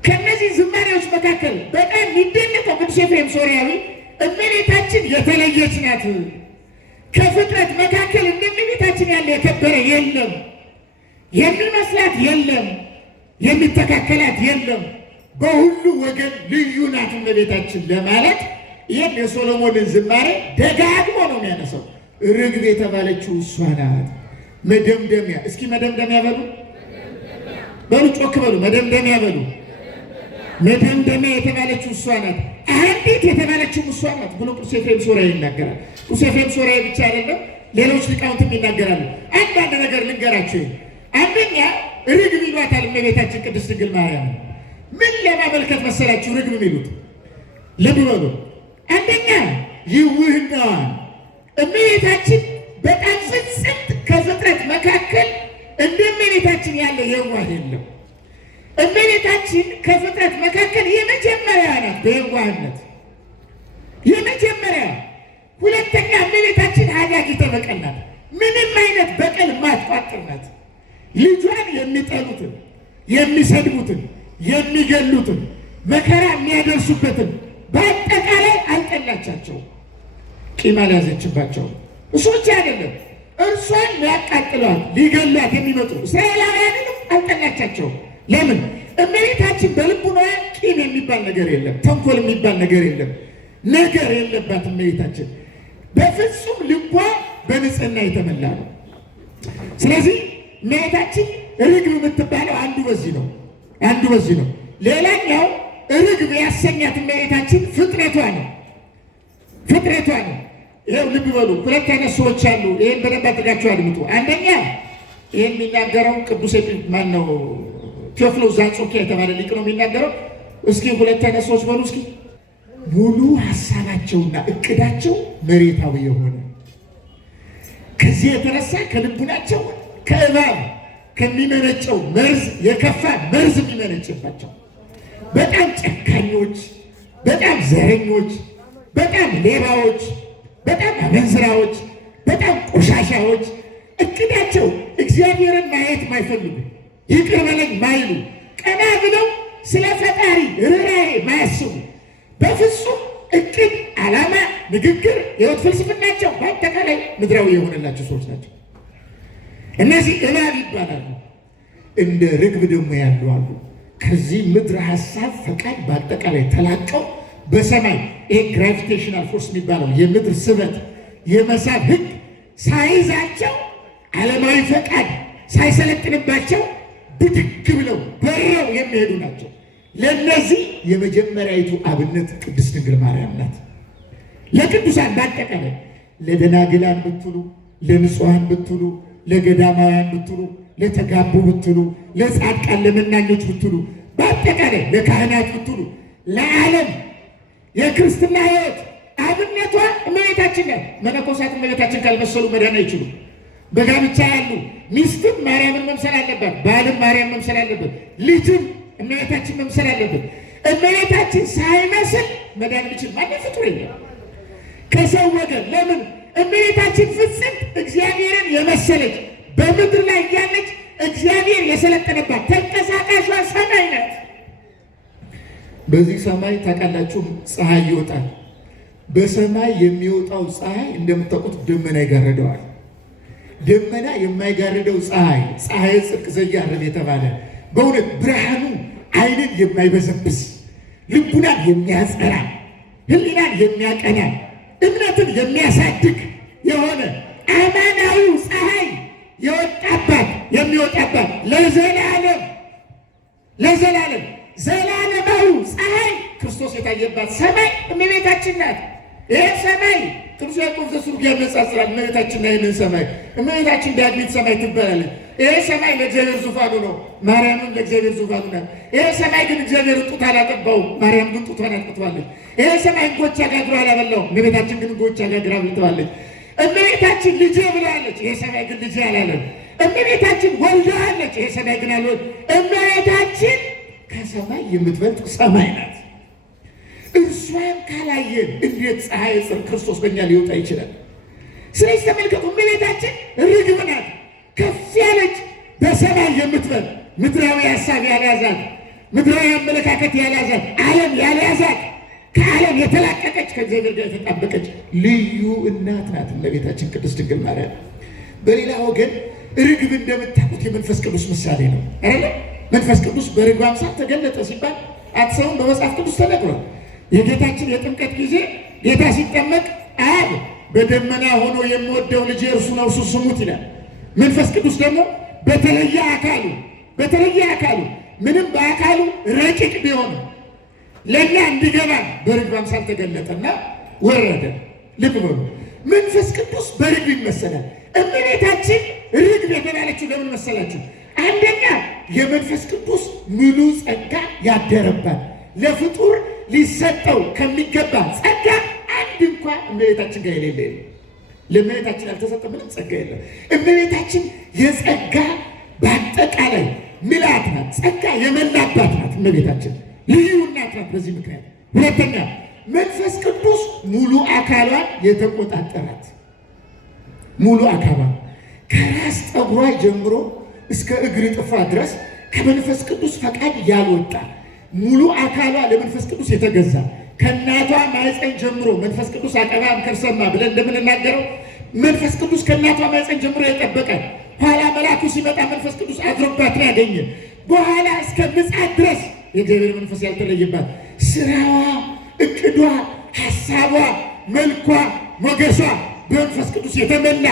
ከነዚህ ዝማሬዎች መካከል በጣም የሚደነቀው ቅዱስ ኤፍሬም ሶርያዊ እመቤታችን የተለየች ናት፣ ከፍጥረት መካከል እንደ እመቤታችን ያለ የከበረ የለም፣ የሚመስላት የለም፣ የሚተካከላት የለም፣ በሁሉ ወገን ልዩ ናት እመቤታችን ለማለት ይህን የሶሎሞንን ዝማሬ ደጋግሞ ነው የሚያነሳው። ርግብ የተባለችው እሷ ናት። መደምደሚያ፣ እስኪ መደምደሚያ በሉ በሉ፣ ጮክ በሉ፣ መደምደሚያ በሉ። መደምደሚያ የተባለችው እሷ ናት። አንዲት የተባለችው እሷ ናት ብሎ ቅዱስ ኤፍሬም ሶርያዊ ይናገራል። ቅዱስ ኤፍሬም ሶርያዊ ብቻ አይደለም፣ ሌሎች ሊቃውንትም ይናገራሉ። አንዳንድ ነገር ልንገራቸው። አንደኛ ርግብ ይሏታል እመቤታችን ቅድስት ድንግል ማርያም። ምን ለማመልከት መሰላችሁ ርግብ የሚሉት? ልብ በሉ። አንደኛ ይውህናዋን እመቤታችን በጣም ፍጽምት፣ ከፍጥረት መካከል እንደ እመቤታችን ያለ የዋህ የለም። እመቤታችን ከፍጥረት መካከል የመጀመሪያ ናት በየዋህነት የመጀመሪያ። ሁለተኛ እመቤታችን ሀዳጊተ በቀል ናት። ምንም አይነት በቀል ማትቋጥር ናት። ልጇን የሚጠሉትን፣ የሚሰድቡትን፣ የሚገሉትን፣ መከራ የሚያደርሱበትን በአጠቃላይ አልጠላቻቸው፣ ቂም አልያዘችባቸው። እሱ ብቻ አይደለም፣ እርሷን ሊያቃጥሏት ሊገሏት የሚመጡ እስራኤላውያንንም አልጠላቻቸው። ለምን? እመቤታችን በልቡና ቂም የሚባል ነገር የለም፣ ተንኮል የሚባል ነገር የለም፣ ነገር የለባት። እመቤታችን በፍጹም ልቧ በንጽህና የተመላ ነው። ስለዚህ እመቤታችን ርግብ የምትባለው አንዱ በዚህ ነው። ሌላኛው ርግብ ያሰኛት እመቤታችን ፍጥረቷ ነው። ይኸው ልብ በሉ፣ ሁለት አይነት ሰዎች አሉ። ይህን በደንብ አድርጋችሁ አድምጡ። አንደኛ ይህን የሚናገረው ቅዱስ ማነው? ቴዎፍሎስ ዘአንጾኪያ የተባለ ሊቅ ነው የሚናገረው። እስኪ ሁለት አይነት ሰዎች በሉ እስኪ። ሙሉ ሀሳባቸውና እቅዳቸው መሬታዊ የሆነ ከዚህ የተነሳ ከልቡናቸው ከእባብ ከሚመነጨው መርዝ የከፋ መርዝ የሚመነጭባቸው በጣም ጨካኞች፣ በጣም ዘረኞች፣ በጣም ሌባዎች፣ በጣም አመንዝራዎች፣ በጣም ቆሻሻዎች፣ እቅዳቸው እግዚአብሔርን ማየት ማይፈልጉ፣ ይቅር በለኝ ማይሉ፣ ቀና ብለው ስለ ፈጣሪ ርኅራኄ ማያስቡ፣ በፍጹም እቅድ፣ ዓላማ፣ ንግግር፣ ሕይወት ፍልስፍናቸው በአጠቃላይ ምድራዊ የሆነላቸው ሰዎች ናቸው። እነዚህ እባብ ይባላሉ። እንደ ርግብ ደግሞ ያሉ አሉ። ከዚህ ምድር ሀሳብ ፈቃድ በአጠቃላይ ተላቀው በሰማይ ይሄ ግራቪቴሽናል ፎርስ የሚባለው የምድር ስበት የመሳብ ሕግ ሳይዛቸው ዓለማዊ ፈቃድ ሳይሰለጥንባቸው ብድግ ብለው በረው የሚሄዱ ናቸው። ለእነዚህ የመጀመሪያዊቱ አብነት ቅድስት ድንግል ማርያም ናት። ለቅዱሳን በአጠቃላይ ለደናግላን ብትሉ፣ ለንጹሐን ብትሉ፣ ለገዳማውያን ብትሉ፣ ለተጋቡ ብትሉ፣ ለጻድቃን ለመናኞች ብትሉ፣ በአጠቃላይ ለካህናት ብትሉ፣ ለዓለም የክርስትና ሕይወት አብነቷ እመቤታችን ናት። መነኮሳት እመቤታችን ካልመሰሉ መዳን አይችሉም። በጋብቻ ያሉ ሚስትም ማርያምን መምሰል አለባት፣ ባልም ማርያም መምሰል አለበት፣ ልጅም እመቤታችን መምሰል አለበት። እመቤታችን ሳይመስል መዳን የሚችል ማንም ፍጡር የለም ከሰው ወገን። ለምን? እመቤታችን ፍጽምት እግዚአብሔርን የመሰለች በምድር ላይ ያለች እግዚአብሔር የሰለጠነባት ተንቀሳቃሿ ሰማይ ናት። በዚህ ሰማይ ታውቃላችሁ ፀሐይ ይወጣል። በሰማይ የሚወጣው ፀሐይ እንደምታውቁት ደመና ይጋረደዋል። ደመና የማይጋርደው ፀሐይ ጽድቅ ዘያርም የተባለ በእውነት ብርሃኑ ዓይንን የማይበዘብስ ልቡናን የሚያጸራ ሕሊናን የሚያቀና እምነትን የሚያሳድግ የሆነ አማናዊው ፀሐይ የወጣባት የሚወጣባት ለዘላለም ዘላለማዊ ፀሐይ ክርስቶስ የታየባት ሰማይ እመቤታችን ናት። ይህ ሰማይ ቅዱስ ያዕቆብ ዘሥሩግ ያነጻጽራል። እመቤታችንና ይህንን ሰማይ እመቤታችን ዳግሚት ሰማይ ትባላለች። ይህ ሰማይ ለእግዚአብሔር ዙፋኑ ነው፣ ማርያምም ለእግዚአብሔር ዙፋኑ ናት። ይህ ሰማይ ግን እግዚአብሔር ጡት አላጠባውም፣ ማርያም ግን ጡቷን አጥብታለች። ይህ ሰማይ እንጎቻ ጋግሮ አላበላውም፣ እመቤታችን ግን እንጎቻ ጋግራ አብልተዋለች። እመቤታችን ልጄ ብላለች፣ ይህ ሰማይ ግን ልጄ አላለም። እመቤታችን ወልዳለች፣ ይህ ሰማይ ግን አልወለደም። እመቤታችን ከሰማይ የምትበልጥ ሰማይ ናት። እርሷን ካላየን እንዴት ፀሐይ ጽድቅ ክርስቶስ በእኛ ሊወጣ ይችላል? ስለዚህ ተመልከቱ፣ እመቤታችን ርግብ ናት፣ ከፍ ያለች በሰማይ የምትበል ምድራዊ ሀሳብ ያልያዛት፣ ምድራዊ አመለካከት ያልያዛት፣ ዓለም ያልያዛት፣ ከዓለም የተላቀቀች ከእግዚአብሔር ጋር የተጣበቀች ልዩ እናት ናት እመቤታችን ቅድስት ድንግል ማርያም። በሌላ ወገን ርግብ እንደምታውቁት የመንፈስ ቅዱስ ምሳሌ ነው አይደለ? መንፈስ ቅዱስ በርግብ አምሳል ተገለጠ ሲባል አትሰሙም? በመጽሐፍ ቅዱስ ተነግሯል። የጌታችን የጥምቀት ጊዜ ጌታ ሲጠመቅ አብ በደመና ሆኖ የምወደው ልጄ እርሱ ነው እርሱ ስሙት ይላል። መንፈስ ቅዱስ ደግሞ በተለየ አካሉ ምንም በአካሉ ረቂቅ ቢሆን ለእኛ እንዲገባ በርግብ አምሳል ተገለጠና ወረደ። ልብ በሉ፣ መንፈስ ቅዱስ በርግብ ይመሰላል። እመቤታችን ርግብ የተባለችው ለምን መሰላችሁ? አንደኛ የመንፈስ ቅዱስ ሙሉ ጸጋ ያደረባት ለፍጡር ሊሰጠው ከሚገባ ጸጋ አንድ እንኳ እመቤታችን ጋር የሌለ የለም። ለእመቤታችን ያልተሰጠ ምንም ጸጋ የለም። እመቤታችን የጸጋ በአጠቃላይ ምልአት ናት። ጸጋ የመላባት ናት። እመቤታችን ልዩ እናት ናት። በዚህ ምክንያት ሁለተኛ መንፈስ ቅዱስ ሙሉ አካሏን የተቆጣጠራት፣ ሙሉ አካሏን ከራስ ጠጉሯ ጀምሮ እስከ እግር ጥፍሯ ድረስ ከመንፈስ ቅዱስ ፈቃድ ያልወጣ ሙሉ አካሏ ለመንፈስ ቅዱስ የተገዛ ከእናቷ ማኅፀን ጀምሮ መንፈስ ቅዱስ አቀባም ከርሰማ ብለን እንደምንናገረው መንፈስ ቅዱስ ከእናቷ ማኅፀን ጀምሮ የጠበቀ ኋላ መልአኩ ሲመጣ መንፈስ ቅዱስ አድሮባት ያገኘ በኋላ እስከ ምጽአት ድረስ የእግዚአብሔር መንፈስ ያልተለየባት ስራዋ፣ እቅዷ፣ ሐሳቧ፣ መልኳ፣ ሞገሷ በመንፈስ ቅዱስ የተመላ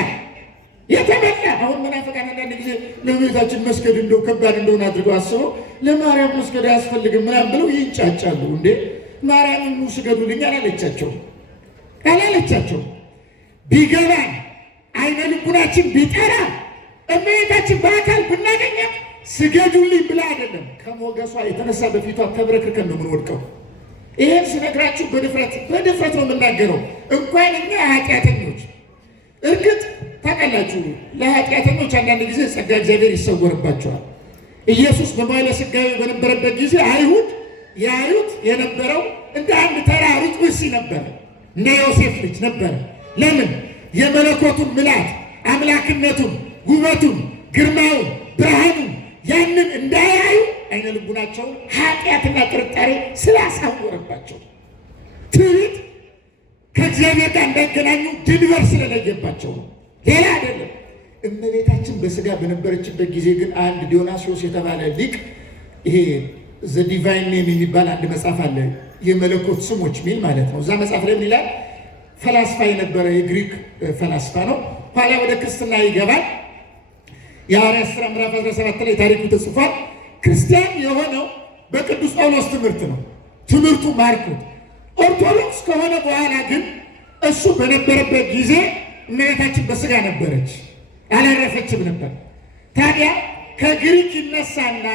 የተመላ አሁን መናፍቃን አንዳንድ ጊዜ ለእመቤታችን መስገድ እንደው ከባድ እንደሆነ አድርገው አስበው ለማርያም መስገድ አያስፈልግም ምናምን ብለው ይንጫጫሉ። እንዴ ማርያምን ኑ ስገዱልኝ አላለቻቸውም። ቢገባን አይነ ልቡናችን ቢጠራ እመቤታችን በአካል ብናገኛት ስገዱልኝ ብላ አይደለም፣ ከሞገሷ የተነሳ በፊቷ ተብረክርከን ነው የምንወድቀው። ይህን ስነግራችሁ በድፍረት ነው የምናገረው። እንኳን እኛ ኃጢአተኞች እርግጥ ታውቃላችሁ፣ ለኃጢአተኞች አንዳንድ ጊዜ ጸጋ እግዚአብሔር ይሰወርባቸዋል። ኢየሱስ በመዋዕለ ሥጋዌ በነበረበት ጊዜ አይሁድ ያዩት የነበረው እንደ አንድ ተራ ርጭ ብእሲ ነበረ፣ እንደ ዮሴፍ ልጅ ነበረ። ለምን? የመለኮቱን ምልአት አምላክነቱን፣ ውበቱን፣ ግርማውን፣ ብርሃኑን ያንን እንዳያዩ አይነ ልቡናቸውን ኃጢአትና ጥርጣሬ ስላሳወረባቸው ትዕቢት ከእግዚአብሔር ጋር እንዳይገናኙ ድንበር ስለለየባቸው ነው። ሌላ አይደለም። እመቤታችን በሥጋ በነበረችበት ጊዜ ግን አንድ ዲዮናስዮስ የተባለ ሊቅ ይሄ ዘ ዲቫይን ኔም የሚባል አንድ መጽሐፍ አለ፣ የመለኮት ስሞች ሚል ማለት ነው። እዛ መጽሐፍ ላይ ምን ይላል? ፈላስፋ የነበረ የግሪክ ፈላስፋ ነው። ኋላ ወደ ክርስትና ይገባል። የሐዋርያት ሥራ ምዕራፍ 17 ላይ ታሪኩ ተጽፏል። ክርስቲያን የሆነው በቅዱስ ጳውሎስ ትምህርት ነው። ትምህርቱ ማርኩት። ኦርቶዶክስ ከሆነ በኋላ ግን እሱ በነበረበት ጊዜ እመቤታችን በሥጋ ነበረች፣ አላረፈችም ነበር። ታዲያ ከግሪክ ይነሳና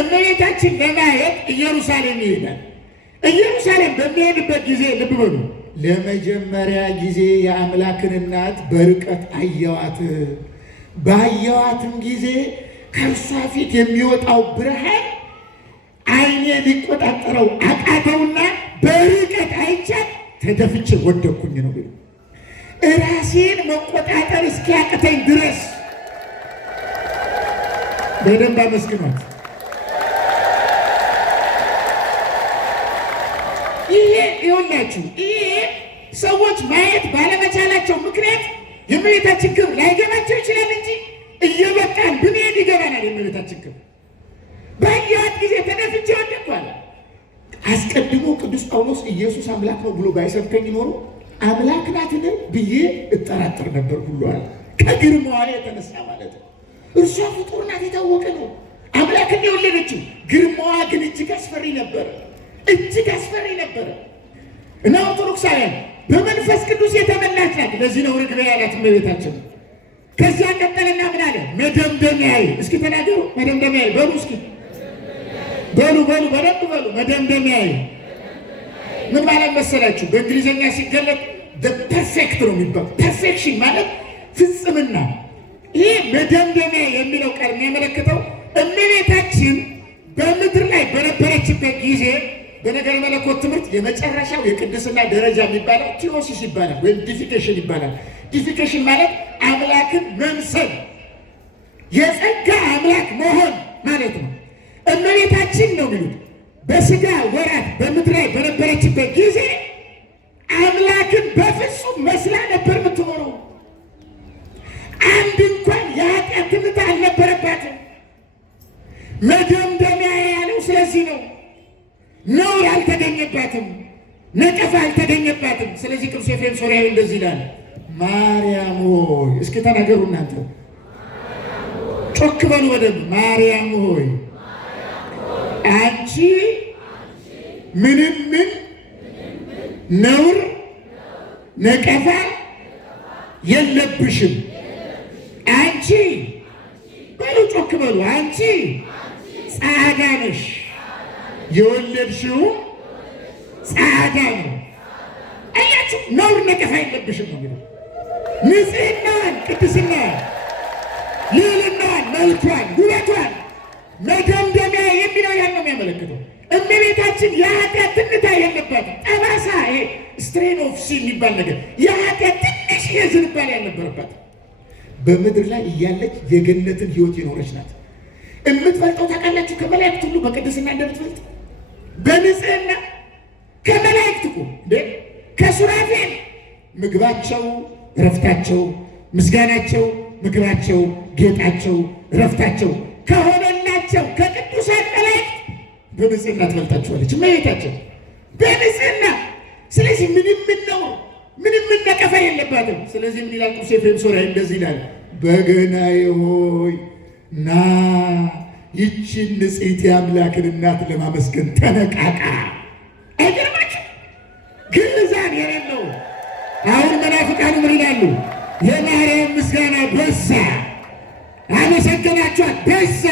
እመቤታችን ለማየት ኢየሩሳሌም ይሄዳል። ኢየሩሳሌም በሚሄድበት ጊዜ ልብ በሉ፣ ለመጀመሪያ ጊዜ የአምላክን እናት በርቀት አየዋት። ባየዋትም ጊዜ ከእርሷ ፊት የሚወጣው ብርሃን ዓይኔ ሊቆጣጠረው አቃተውና በርቀት አይቻት ተደፍቼ ወደኩኝ ነው ቢሉ ራሴን መቆጣጠር እስኪያቅተኝ ድረስ በደንብ አመስግኗት። ይሄ ይኸውላችሁ፣ ይሄ ሰዎች ማየት ባለመቻላቸው ምክንያት የእመቤታችን ክብር ላይገባቸው ይችላል እንጂ እየበቃን ብንሄድ ይገባናል። የእመቤታችን ክብር ባየኋት ጊዜ ተደፍቼ ወደቅኩ አለ። አስቀድሞ ቅዱስ ጳውሎስ ኢየሱስ አምላክ ነው ብሎ ባይሰብከኝ ኖሮ አምላክ ናትን ብዬ እጠራጠር ነበር ሁሉ አለ። ከግርማዋ የተነሳ ማለት ነው። እርሷ ፍጡር ናት፣ የታወቀ ነው። አምላክን የወለደችው ግርማዋ ግን እጅግ አስፈሪ ነበረ፣ እጅግ አስፈሪ ነበረ። እና ኦርቶዶክሳውያን በመንፈስ ቅዱስ የተመላች ናት። ለዚህ ነው ርግቤ ያላት እመቤታችን። ከዚያ ቀጠለና ምን አለ? መደምደሚያዬ። እስኪ ተናገሩ፣ መደምደሚያዬ በሉ፣ እስኪ በሉ፣ በደንብ በሉ። መደምደሚያዬ ምን ማለት መሰላችሁ? በእንግሊዝኛ ሲገለጥ ፐርፌክት ነው የሚባለው። ፐርፌክሽን ማለት ፍጽምና። ይሄ መደምደሚያ የሚለው ቃል የሚያመለክተው እመቤታችን በምድር ላይ በነበረችበት ጊዜ በነገረ መለኮት ትምህርት የመጨረሻው የቅድስና ደረጃ የሚባለው ቲዮሲስ ይባላል፣ ወይም ዲፊኬሽን ይባላል። ዲፊኬሽን ማለት አምላክን መምሰል፣ የጸጋ አምላክ መሆን ማለት ነው። እመቤታችን ነው የሚሉት በሥጋ ወራት በምድር ላይ በነበረችበት ጊዜ አምላክን በፍጹም መስላ ነበር የምትኖረው። አንድ እንኳን የኃጢአት ትምት አልነበረባትም። መደምደሚያ ያለው ስለዚህ ነው። ነውር አልተገኘባትም፣ ነቀፋ አልተገኘባትም። ስለዚህ ቅዱስ ኤፍሬም ሶርያዊ እንደዚህ ይላል፣ ማርያም ሆይ። እስኪ ተናገሩ እናንተ፣ ጮክ በሉ በደንብ። ማርያም ሆይ አንቺ ምንም ነውር ነቀፋ የለብሽም። አንቺ በሉ ጮክ በሉ፣ አንቺ ጻዕዳ ነሽ፣ የወለድሽው ጻዕዳ ነው። አያችሁ፣ ነውር ነቀፋ የለብሽም ነው የሚለው። ንጽሕናዋን፣ ቅድስናዋን፣ ልዕልናዋን፣ መልኳን፣ ውበቷን መደምደሚያ የሚለው ያን ነው የሚያመለክተው። እመቤታችን የኃጢአት ትንታ የለባትም። ጠባሳ፣ ይሄ ስትሬን ኦፍ ሲን የሚባል ነገር የኃጢአት ትንሽ ዝንባሌ ያልነበረባት በምድር ላይ እያለች የገነትን ሕይወት የኖረች ናት። የምትበልጠው ታውቃላችሁ ከመላእክት ሁሉ በቅድስና እንደምትበልጥ በንጽሕና ከመላእክት እኮ ከሱራፌል ምግባቸው ረፍታቸው፣ ምስጋናቸው ምግባቸው፣ ጌጣቸው ረፍታቸው ከሆነላቸው ከቅዱሳን መላእክት በንጽሕና ትበልጣችኋለች እመቤታችን በንጽሕና። ስለዚህ ምንም ነቀፋ የለባትም። ስለዚህ ምን ይላል ቅዱስ ኤፍሬም ሶርያዊ? እንደዚህ ይላል፣ በገናዬ ሆይ ና ይችን ንጽሕት የአምላክን እናት ለማመስገን ተነቃቃ። አይገርማችሁ? ግዕዛን የሌለው አሁን መናፍቃኑ ምን ይላሉ? የማርያም ምስጋና በዛ፣ አመሰገናችኋት በዛ፣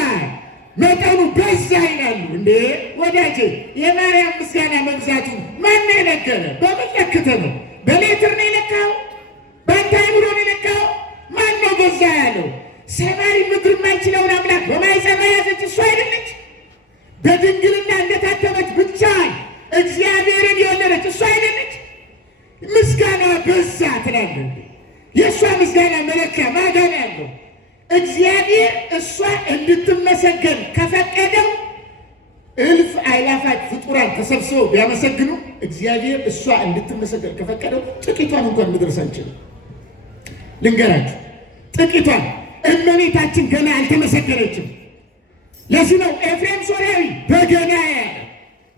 መጠኑ በዛ ይላሉ። እንዴ ወዳጄ፣ የማርያም ምስጋና መብዛቱ ማን የነገረ? በምን ለክተህ ነው? በሌትር ነው የለካው? በአንተ አይምሮ ነው የለካው? ማን ነው በዛ ያለው? ሰማይ ምድር የማይችለውን አምላክ በማኅፀኗ የያዘች እሷ አይደለች? በድንግልና እንደታተመች ብቻ እግዚአብሔርን የወለደች እሷ አይደለች? ምስጋና በዛ ትላለህ። የእሷ ምስጋና መለኪያ ማጋን ያለው እግዚአብሔር እሷ እንድትመሰገን ከፈቀደው እልፍ አእላፋት ፍጡራን ተሰብስበው ቢያመሰግኑ እግዚአብሔር እሷ እንድትመሰገን ከፈቀደው ጥቂቷን እንኳን መድረስ አንችልም። ልንገራችሁ፣ ጥቂቷን እመቤታችን ገና አልተመሰገነችም። ለዚህ ነው ኤፍሬም ሶርያዊ በገና ያለ።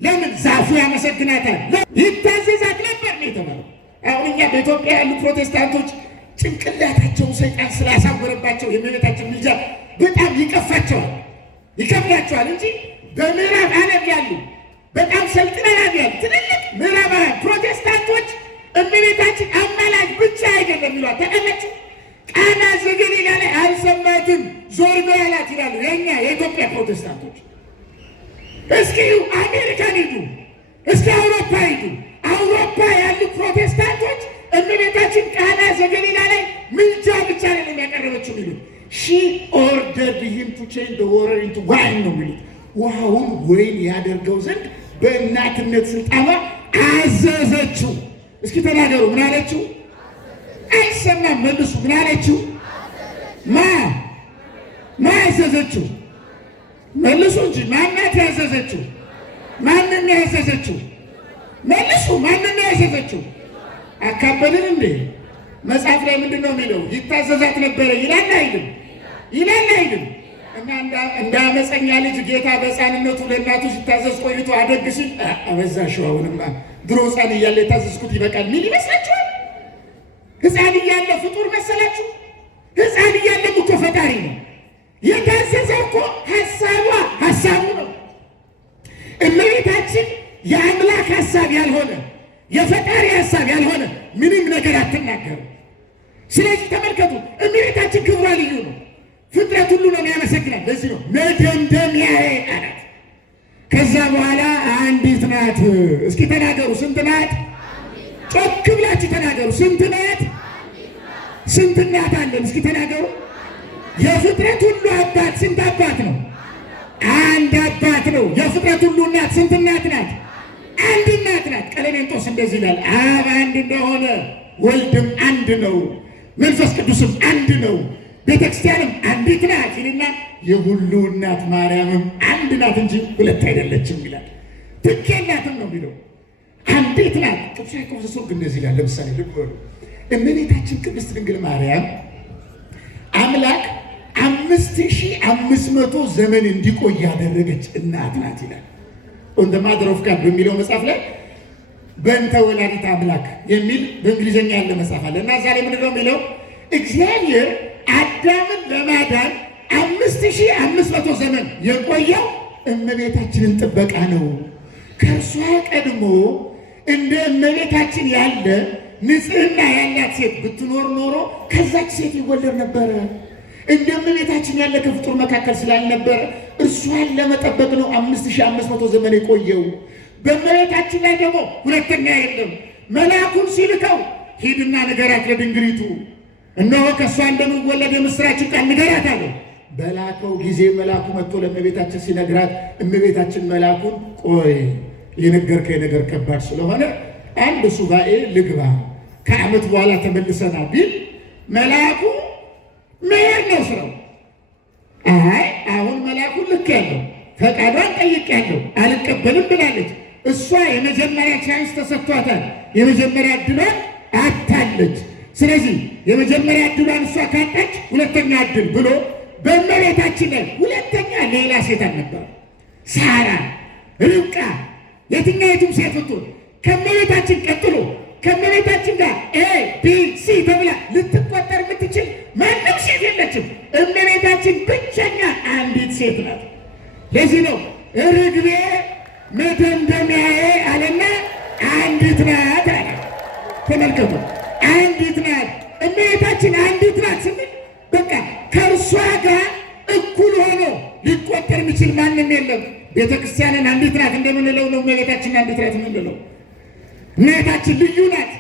ለምን? ዛፉ ያመሰግናታል፣ ይታዘዛት ነበር ነው የተባለው። አሁን እኛ በኢትዮጵያ ያሉ ፕሮቴስታንቶች ጭንቅላታቸውን ሰይጣን ስላሳወረባቸው የእመቤታችን ምልጃ በጣም ይቀፋቸዋል፣ ይከብዳቸዋል እንጂ በምዕራብ ዓለም ያሉ በጣም ሰልጥነናል ያሉ ትልልቅ ምዕራባውያን ፕሮቴስታንቶች እመቤታችን አማላጅ ብቻ አይደለም ይሏት። ተቀለችው ቃና ዘገሊላ ላይ አልሰማትም ዞር በይ አላት ይላሉ የእኛ የኢትዮጵያ ፕሮቴስታንቶች። እስኪ አሜሪካን ሂዱ፣ እስኪ አውሮፓ ሂዱ። አውሮፓ ያሉ ፕሮቴስታንቶች እመቤታችን ቃና ዘገሊላ ላይ ምልጃ ብቻ ነው የሚያቀርበችው የሚሉት። ሺ ኦርደርድ ሂም ቱ ቼንጅ ዘ ዋተር ኢንቱ ዋይን ነው የሚሉት። ውሃውን ወይን ያደርገው ዘንድ በእናትነት ስልጣኗ አዘዘችው። እስኪ ተናገሩ፣ ምን አለችው? አይሰማም፣ መልሱ። ምን አለችው? ማ ያዘዘችው? መልሱ እንጂ ማናት ያዘዘችው? ማንን ያዘዘችው? መልሱ። ማንን ያዘዘችው? አካበድን እንዴ? መጽሐፍ ላይ ምንድን ነው የሚለው? ይታዘዛት ነበረ ይላል አይልም? ይላል አይልም? እና እንደ አመፀኛ ልጅ ጌታ በሕፃንነቱ ለእናቱ ሲታዘዝ ቆይቶ አደግ ሲል አበዛሽው፣ አሁንማ ድሮ ሕፃን እያለ የታዘዝኩት ይበቃል ሚል ይመስላችኋል? ሕፃን እያለ ፍጡር መሰላችሁ? ሕፃን እያለ እኮ ፈጣሪ ነው። የታዘዘ እኮ ሀሳቡ ነው። እመቤታችን የአምላክ ሀሳብ ያልሆነ የፈጣሪ ሀሳብ ያልሆነ ምንም ነገር አትናገርም። ስለዚህ ተመልከቱ፣ እመቤታችን ክብሯ ልዩ ነው። ፍጥረት ሁሉ ነው የሚያመሰግናት። ለዚህ ነው መደምደሚያዬ አላት። ከዛ በኋላ አንዲት ናት። እስኪ ተናገሩ፣ ስንት ናት? ጮክ ብላችሁ ተናገሩ፣ ስንት ናት? ስንት እናት አለን? እስኪ ተናገሩ። የፍጥረት ሁሉ አባት ስንት አባት ነው? አንድ አባት ነው። የፍጥረት ሁሉ እናት ስንት እናት ናት? አንድ እናት ናት። ቀለሜንጦስ እንደዚህ ይላል፣ አብ አንድ እንደሆነ ወልድም አንድ ነው፣ መንፈስ ቅዱስም አንድ ነው፣ ቤተክርስቲያንም አንዲት ናት ይልና የሁሉ እናት ማርያምም አንድ ናት እንጂ ሁለት አይደለችም ይላል። ትክ የላትም ነው የሚለው፣ አንዲት ናት። ቅዱስ ያዕቆብ ዘሥሩግ እንደዚህ ይላል። ለምሳሌ ልብ በሉ፣ እመቤታችን ቅድስት ድንግል ማርያም አምላክ 5500 ዘመን እንዲቆይ ያደረገች እናት ናት ይላል። ኦን ዘ ማዘር ኦፍ ጋድ በሚለው መጽሐፍ ላይ በእንተ ወላዲተ አምላክ የሚል በእንግሊዝኛ ያለ መጽሐፍ አለ እና ዛሬ ምንድን ነው የሚለው? እግዚአብሔር አዳምን ለማዳን 5500 ዘመን የቆየው እመቤታችንን ጥበቃ ነው። ከእርሷ ቀድሞ እንደ እመቤታችን ያለ ንጽሕና ያላት ሴት ብትኖር ኖሮ ከዛች ሴት ይወለድ ነበረ። እንደ እመቤታችን ያለ ከፍጡር መካከል ስላልነበረ እርሷን ለመጠበቅ ነው 5500 ዘመን የቆየው። በእመቤታችን ላይ ደግሞ ሁለተኛ የለም። መልአኩን ሲልከው ሂድና ንገራት ለድንግሊቱ እነሆ ከእሷ እንደሚወለድ የምስራችን ቃል ንገራት አለው። በላከው ጊዜ መልአኩ መጥቶ ለእመቤታችን ሲነግራት እመቤታችን መልአኩን ቆይ የነገርከኝ ነገር ከባድ ስለሆነ አንድ ሱባኤ ልግባ ከዓመት በኋላ ተመልሰና ቢል መልአኩ መሄድ ነው ስራው። አይ አሁን መልአኩን ልክ ያለው ፈቃዷን ጠይቅ ያለው አልቀበልም ብላለች። እሷ የመጀመሪያ ቻንስ ተሰጥቷታል። የመጀመሪያ ዕድሏን አታለች። ስለዚህ የመጀመሪያ ዕድሏን እሷ ካጣች ሁለተኛ ዕድል ብሎ በእመቤታችን ላይ ሁለተኛ ሌላ ሴት አልነበረ። ሳራ፣ ርብቃ፣ የትኛይቱም ሴት ብትሆን ከእመቤታችን ቀጥሎ ከእመቤታችን ጋር ኤ ቢ ሲ ተብላ ልትቆጠር የምትችል ማንም ሴት የለ የለችም። እመቤታችን ብቸኛ አንዲት ሴት ናት። ለዚህ ነው ርግቤ መደምደሚያዬ አለና አንዲት ናት አለ። ተመልከቱ፣ አንዲት ናት እመቤታችን፣ አንዲት ናት ስንል በቃ ከእርሷ ጋር እኩል ሆኖ ሊቆጠር የሚችል ማንም የለም። ቤተክርስቲያንን አንዲት ናት እንደምንለው ነው እመቤታችን አንዲት ናት የምንለው። እመቤታችን ልዩ ናት።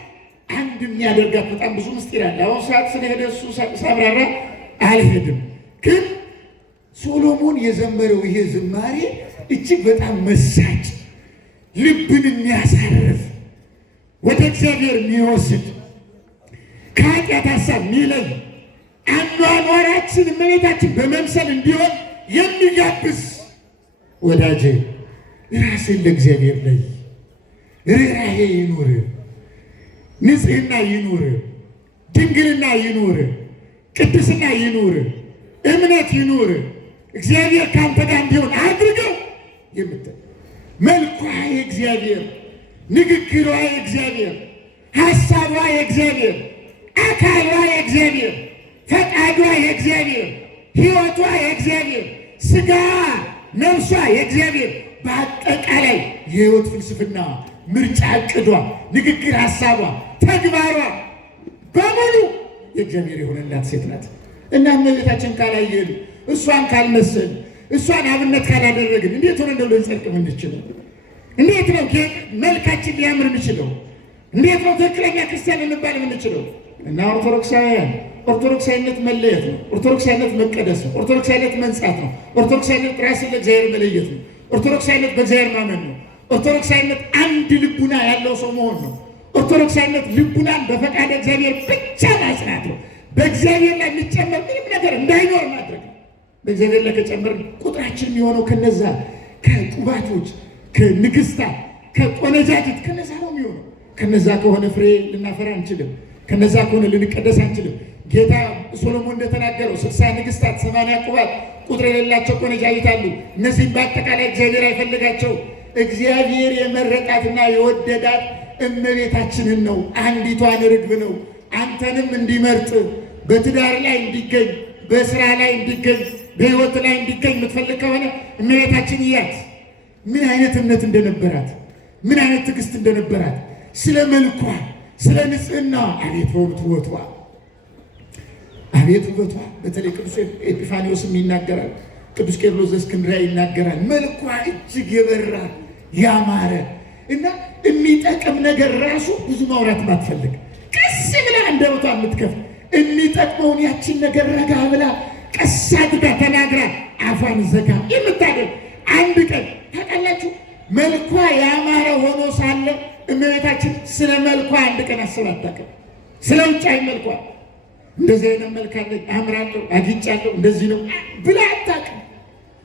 አንድ የሚያደርጋት በጣም ብዙ ምስጢር አለ። አሁን ሰዓት ስለሄደ እሱ ሳብራራ አልሄድም። ግን ሶሎሞን የዘመረው ይሄ ዝማሬ እጅግ በጣም መሳጭ፣ ልብን የሚያሳርፍ፣ ወደ እግዚአብሔር የሚወስድ፣ ከኃጢአት ሀሳብ የሚለይ፣ አኗኗራችን እመቤታችን በመምሰል እንዲሆን የሚጋብዝ። ወዳጄ ራስን ለእግዚአብሔር ለይ። ርኅራኄ ይኑር፣ ንጽሕና ይኑር፣ ድንግልና ይኑር፣ ቅድስና ይኑር፣ እምነት ይኑር፣ እግዚአብሔር ካንተ ጋር እንዲሆን አድርገው የምትል መልኳ የእግዚአብሔር፣ ንግግሯ የእግዚአብሔር፣ ሐሳቧ የእግዚአብሔር፣ አካሏ የእግዚአብሔር፣ ፈቃዷ የእግዚአብሔር፣ ሕይወቷ የእግዚአብሔር፣ ሥጋዋ ነፍሷ የእግዚአብሔር፣ በአጠቃላይ የሕይወት ፍልስፍና፣ ምርጫ፣ ዕቅዷ፣ ንግግር፣ ሐሳቧ፣ ተግባሯ በሙሉ የእግዚአብሔር የሆነላት ሴት ናት እና እመቤታችን ካላየን፣ እሷን ካልመሰል፣ እሷን አብነት ካላደረግን እንዴት ሆነ እንደው ልንጸድቅ የምንችለው? እንዴት ነው መልካችን ሊያምር የምንችለው? እንዴት ነው ትክክለኛ ክርስቲያን ልንባል የምንችለው? እና ኦርቶዶክሳውያን ኦርቶዶክሳዊነት መለየት ነው። ኦርቶዶክሳዊነት መቀደስ ነው። ኦርቶዶክሳዊነት መንጻት ነው። ኦርቶዶክሳዊነት ራስን ለእግዚአብሔር መለየት ነው። ኦርቶዶክሳዊነት በእግዚአብሔር ማመን ነው። ኦርቶዶክሳዊነት አንድ ልቡና ያለው ሰው መሆን ነው። ኦርቶዶክሳዊነት ልቡናን በፈቃደ እግዚአብሔር ብቻ ማጽናት ነው። በእግዚአብሔር ላይ የሚጨመር ምንም ነገር እንዳይኖር ማድረግ ነው። በእግዚአብሔር ላይ ከጨመር ቁጥራችን የሚሆነው ከነዛ ከቁባቶች፣ ከንግስታት፣ ከቆነጃጅት ከነዛ ነው የሚሆነው። ከነዛ ከሆነ ፍሬ ልናፈራ አንችልም። ከነዛ ከሆነ ልንቀደስ አንችልም። ጌታ ሶሎሞን እንደተናገረው 60 ንግስታት 80 ቁባት ቁጥር የሌላቸው ቆነጃጅት አሉ። እነዚህም በአጠቃላይ እግዚአብሔር አይፈልጋቸው። እግዚአብሔር የመረጣትና የወደዳት እመቤታችንን ነው። አንዲቷን ርግብ ነው። አንተንም እንዲመርጥ በትዳር ላይ እንዲገኝ፣ በስራ ላይ እንዲገኝ፣ በህይወት ላይ እንዲገኝ የምትፈልግ ከሆነ እመቤታችን እያት። ምን አይነት እምነት እንደነበራት፣ ምን አይነት ትዕግስት እንደነበራት፣ ስለ መልኳ፣ ስለ ንጽህና፣ አቤት ውበቷ፣ አቤት ውበቷ። በተለይ ቅዱስ ኤጲፋኒዎስም ይናገራል፣ ቅዱስ ቄርሎስ ዘእስክንድርያ ይናገራል። መልኳ እጅግ የበራ ያማረ እና የሚጠቅም ነገር ራሱ ብዙ ማውራት ማትፈልግ፣ ቀስ ብላ አንደበቷ የምትከፍት የሚጠቅመውን ያችን ነገር ረጋ ብላ ቀስ አድርጋ ተናግራ አፏን ዘጋ የምታደርግ አንድ ቀን ታውቃላችሁ። መልኳ ያማረ ሆኖ ሳለ እመቤታችን ስለ መልኳ አንድ ቀን አስባ አታውቅም። ስለ ውጫዊ መልኳ እንደዚህ አይነት መልክ አለኝ፣ አምራለሁ፣ አጊጫለሁ፣ እንደዚህ ነው ብላ አታውቅም።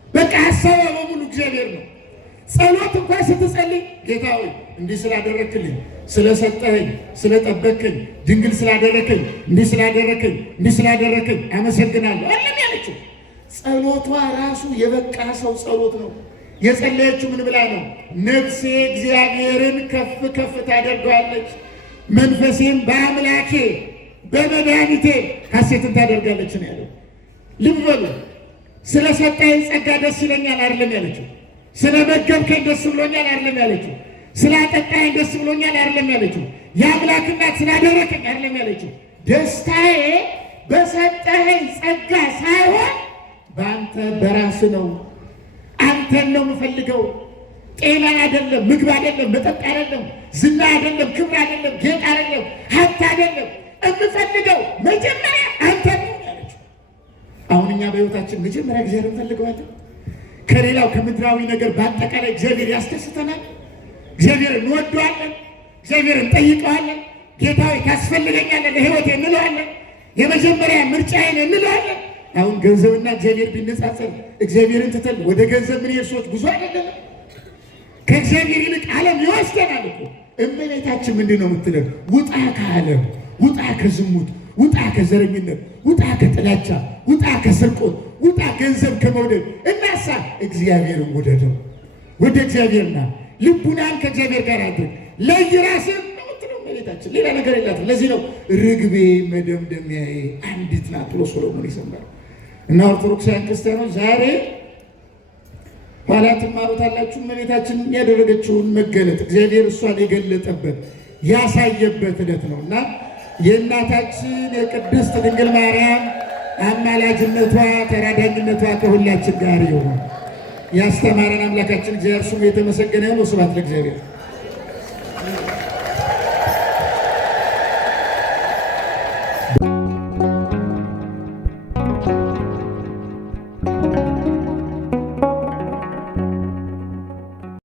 በቃ ሀሳቧ በሙሉ እግዚአብሔር ነው። ጸሎት እንኳን ስትጸልይ ጌታ ሆይ እንዲህ ስላደረክልኝ፣ ስለሰጠኸኝ፣ ስለጠበቅኝ፣ ድንግል ስላደረከኝ፣ እንዲህ ስላደረከኝ፣ እንዲህ ስላደረከኝ አመሰግናለሁ አለም ያለችው። ጸሎቷ ራሱ የበቃ ሰው ጸሎት ነው። የጸለየችው ምን ብላ ነው? ነፍሴ እግዚአብሔርን ከፍ ከፍ ታደርገዋለች፣ መንፈሴም በአምላኬ በመድኃኒቴ ሐሴትን ታደርጋለች ነው ያለው። ልብ በሉ። ስለሰጠኸኝ ጸጋ ደስ ይለኛል አይደለም ያለችው። ስለመገብከኝ ደስ ብሎኛል አይደለም ያለችው። ስላጠጣኸኝ ደስ ብሎኛል አይደለም ያለችው። የአምላክ እናት ስላደረከኝ አይደለም ያለችው። ደስታዬ በሰጠኸኝ ጸጋ ሳይሆን በአንተ በራስ ነው። አንተን ነው የምፈልገው። ጤና አይደለም፣ ምግብ አይደለም፣ መጠጥ አይደለም፣ ዝና አይደለም፣ ክብር አይደለም፣ ጌጥ አይደለም፣ ሀብት አይደለም። የምፈልገው መጀመሪያ አንተ ነው ያለችው። አሁን እኛ በሕይወታችን መጀመሪያ እግዚአብሔር እንፈልገዋለን። ከሌላው ከምድራዊ ነገር በአጠቃላይ እግዚአብሔር ያስደስተናል። እግዚአብሔር እንወደዋለን። እግዚአብሔር እንጠይቀዋለን። ጌታዊ ታስፈልገኛለህ ለሕይወት እንለዋለን። የመጀመሪያ ምርጫዬን እንለዋለን። አሁን ገንዘብና እግዚአብሔር ቢነጻጸር እግዚአብሔርን ትተን ወደ ገንዘብ ምን ሰዎች ብዙ አይደለም። ከእግዚአብሔር ይልቅ ዓለም ይወስደናል እኮ። እመቤታችን ምንድን ነው የምትለን? ውጣ ከዓለም፣ ውጣ ከዝሙት፣ ውጣ ከዘረኝነት፣ ውጣ ከጥላቻ፣ ውጣ ከስርቆት፣ ውጣ ገንዘብ ከመውደድ እናሳ እግዚአብሔርን ውደደው። ወደ እግዚአብሔርና ልቡናን ከእግዚአብሔር ጋር አድርግ። ለይ ራስህን ነው የምትለው እመቤታችን ሌላ ነገር የላትም። ለዚህ ነው ርግቤ መደምደሚያዬ አንዲት ናት ብሎ ሶሎሞን የዘመረው። እና ኦርቶዶክሳውያን ክርስቲያኖች ዛሬ ኋላ ትማሩታላችሁ። እመቤታችን ያደረገችውን መገለጥ እግዚአብሔር እሷን የገለጠበት ያሳየበት ዕለት ነው እና የእናታችን የቅድስት ድንግል ማርያም አማላጅነቷ ተራዳኝነቷ ከሁላችን ጋር ይሁን። ያስተማረን አምላካችን እግዚአብሔር ስሙ የተመሰገነ ይሁን። ስብሐት ለእግዚአብሔር።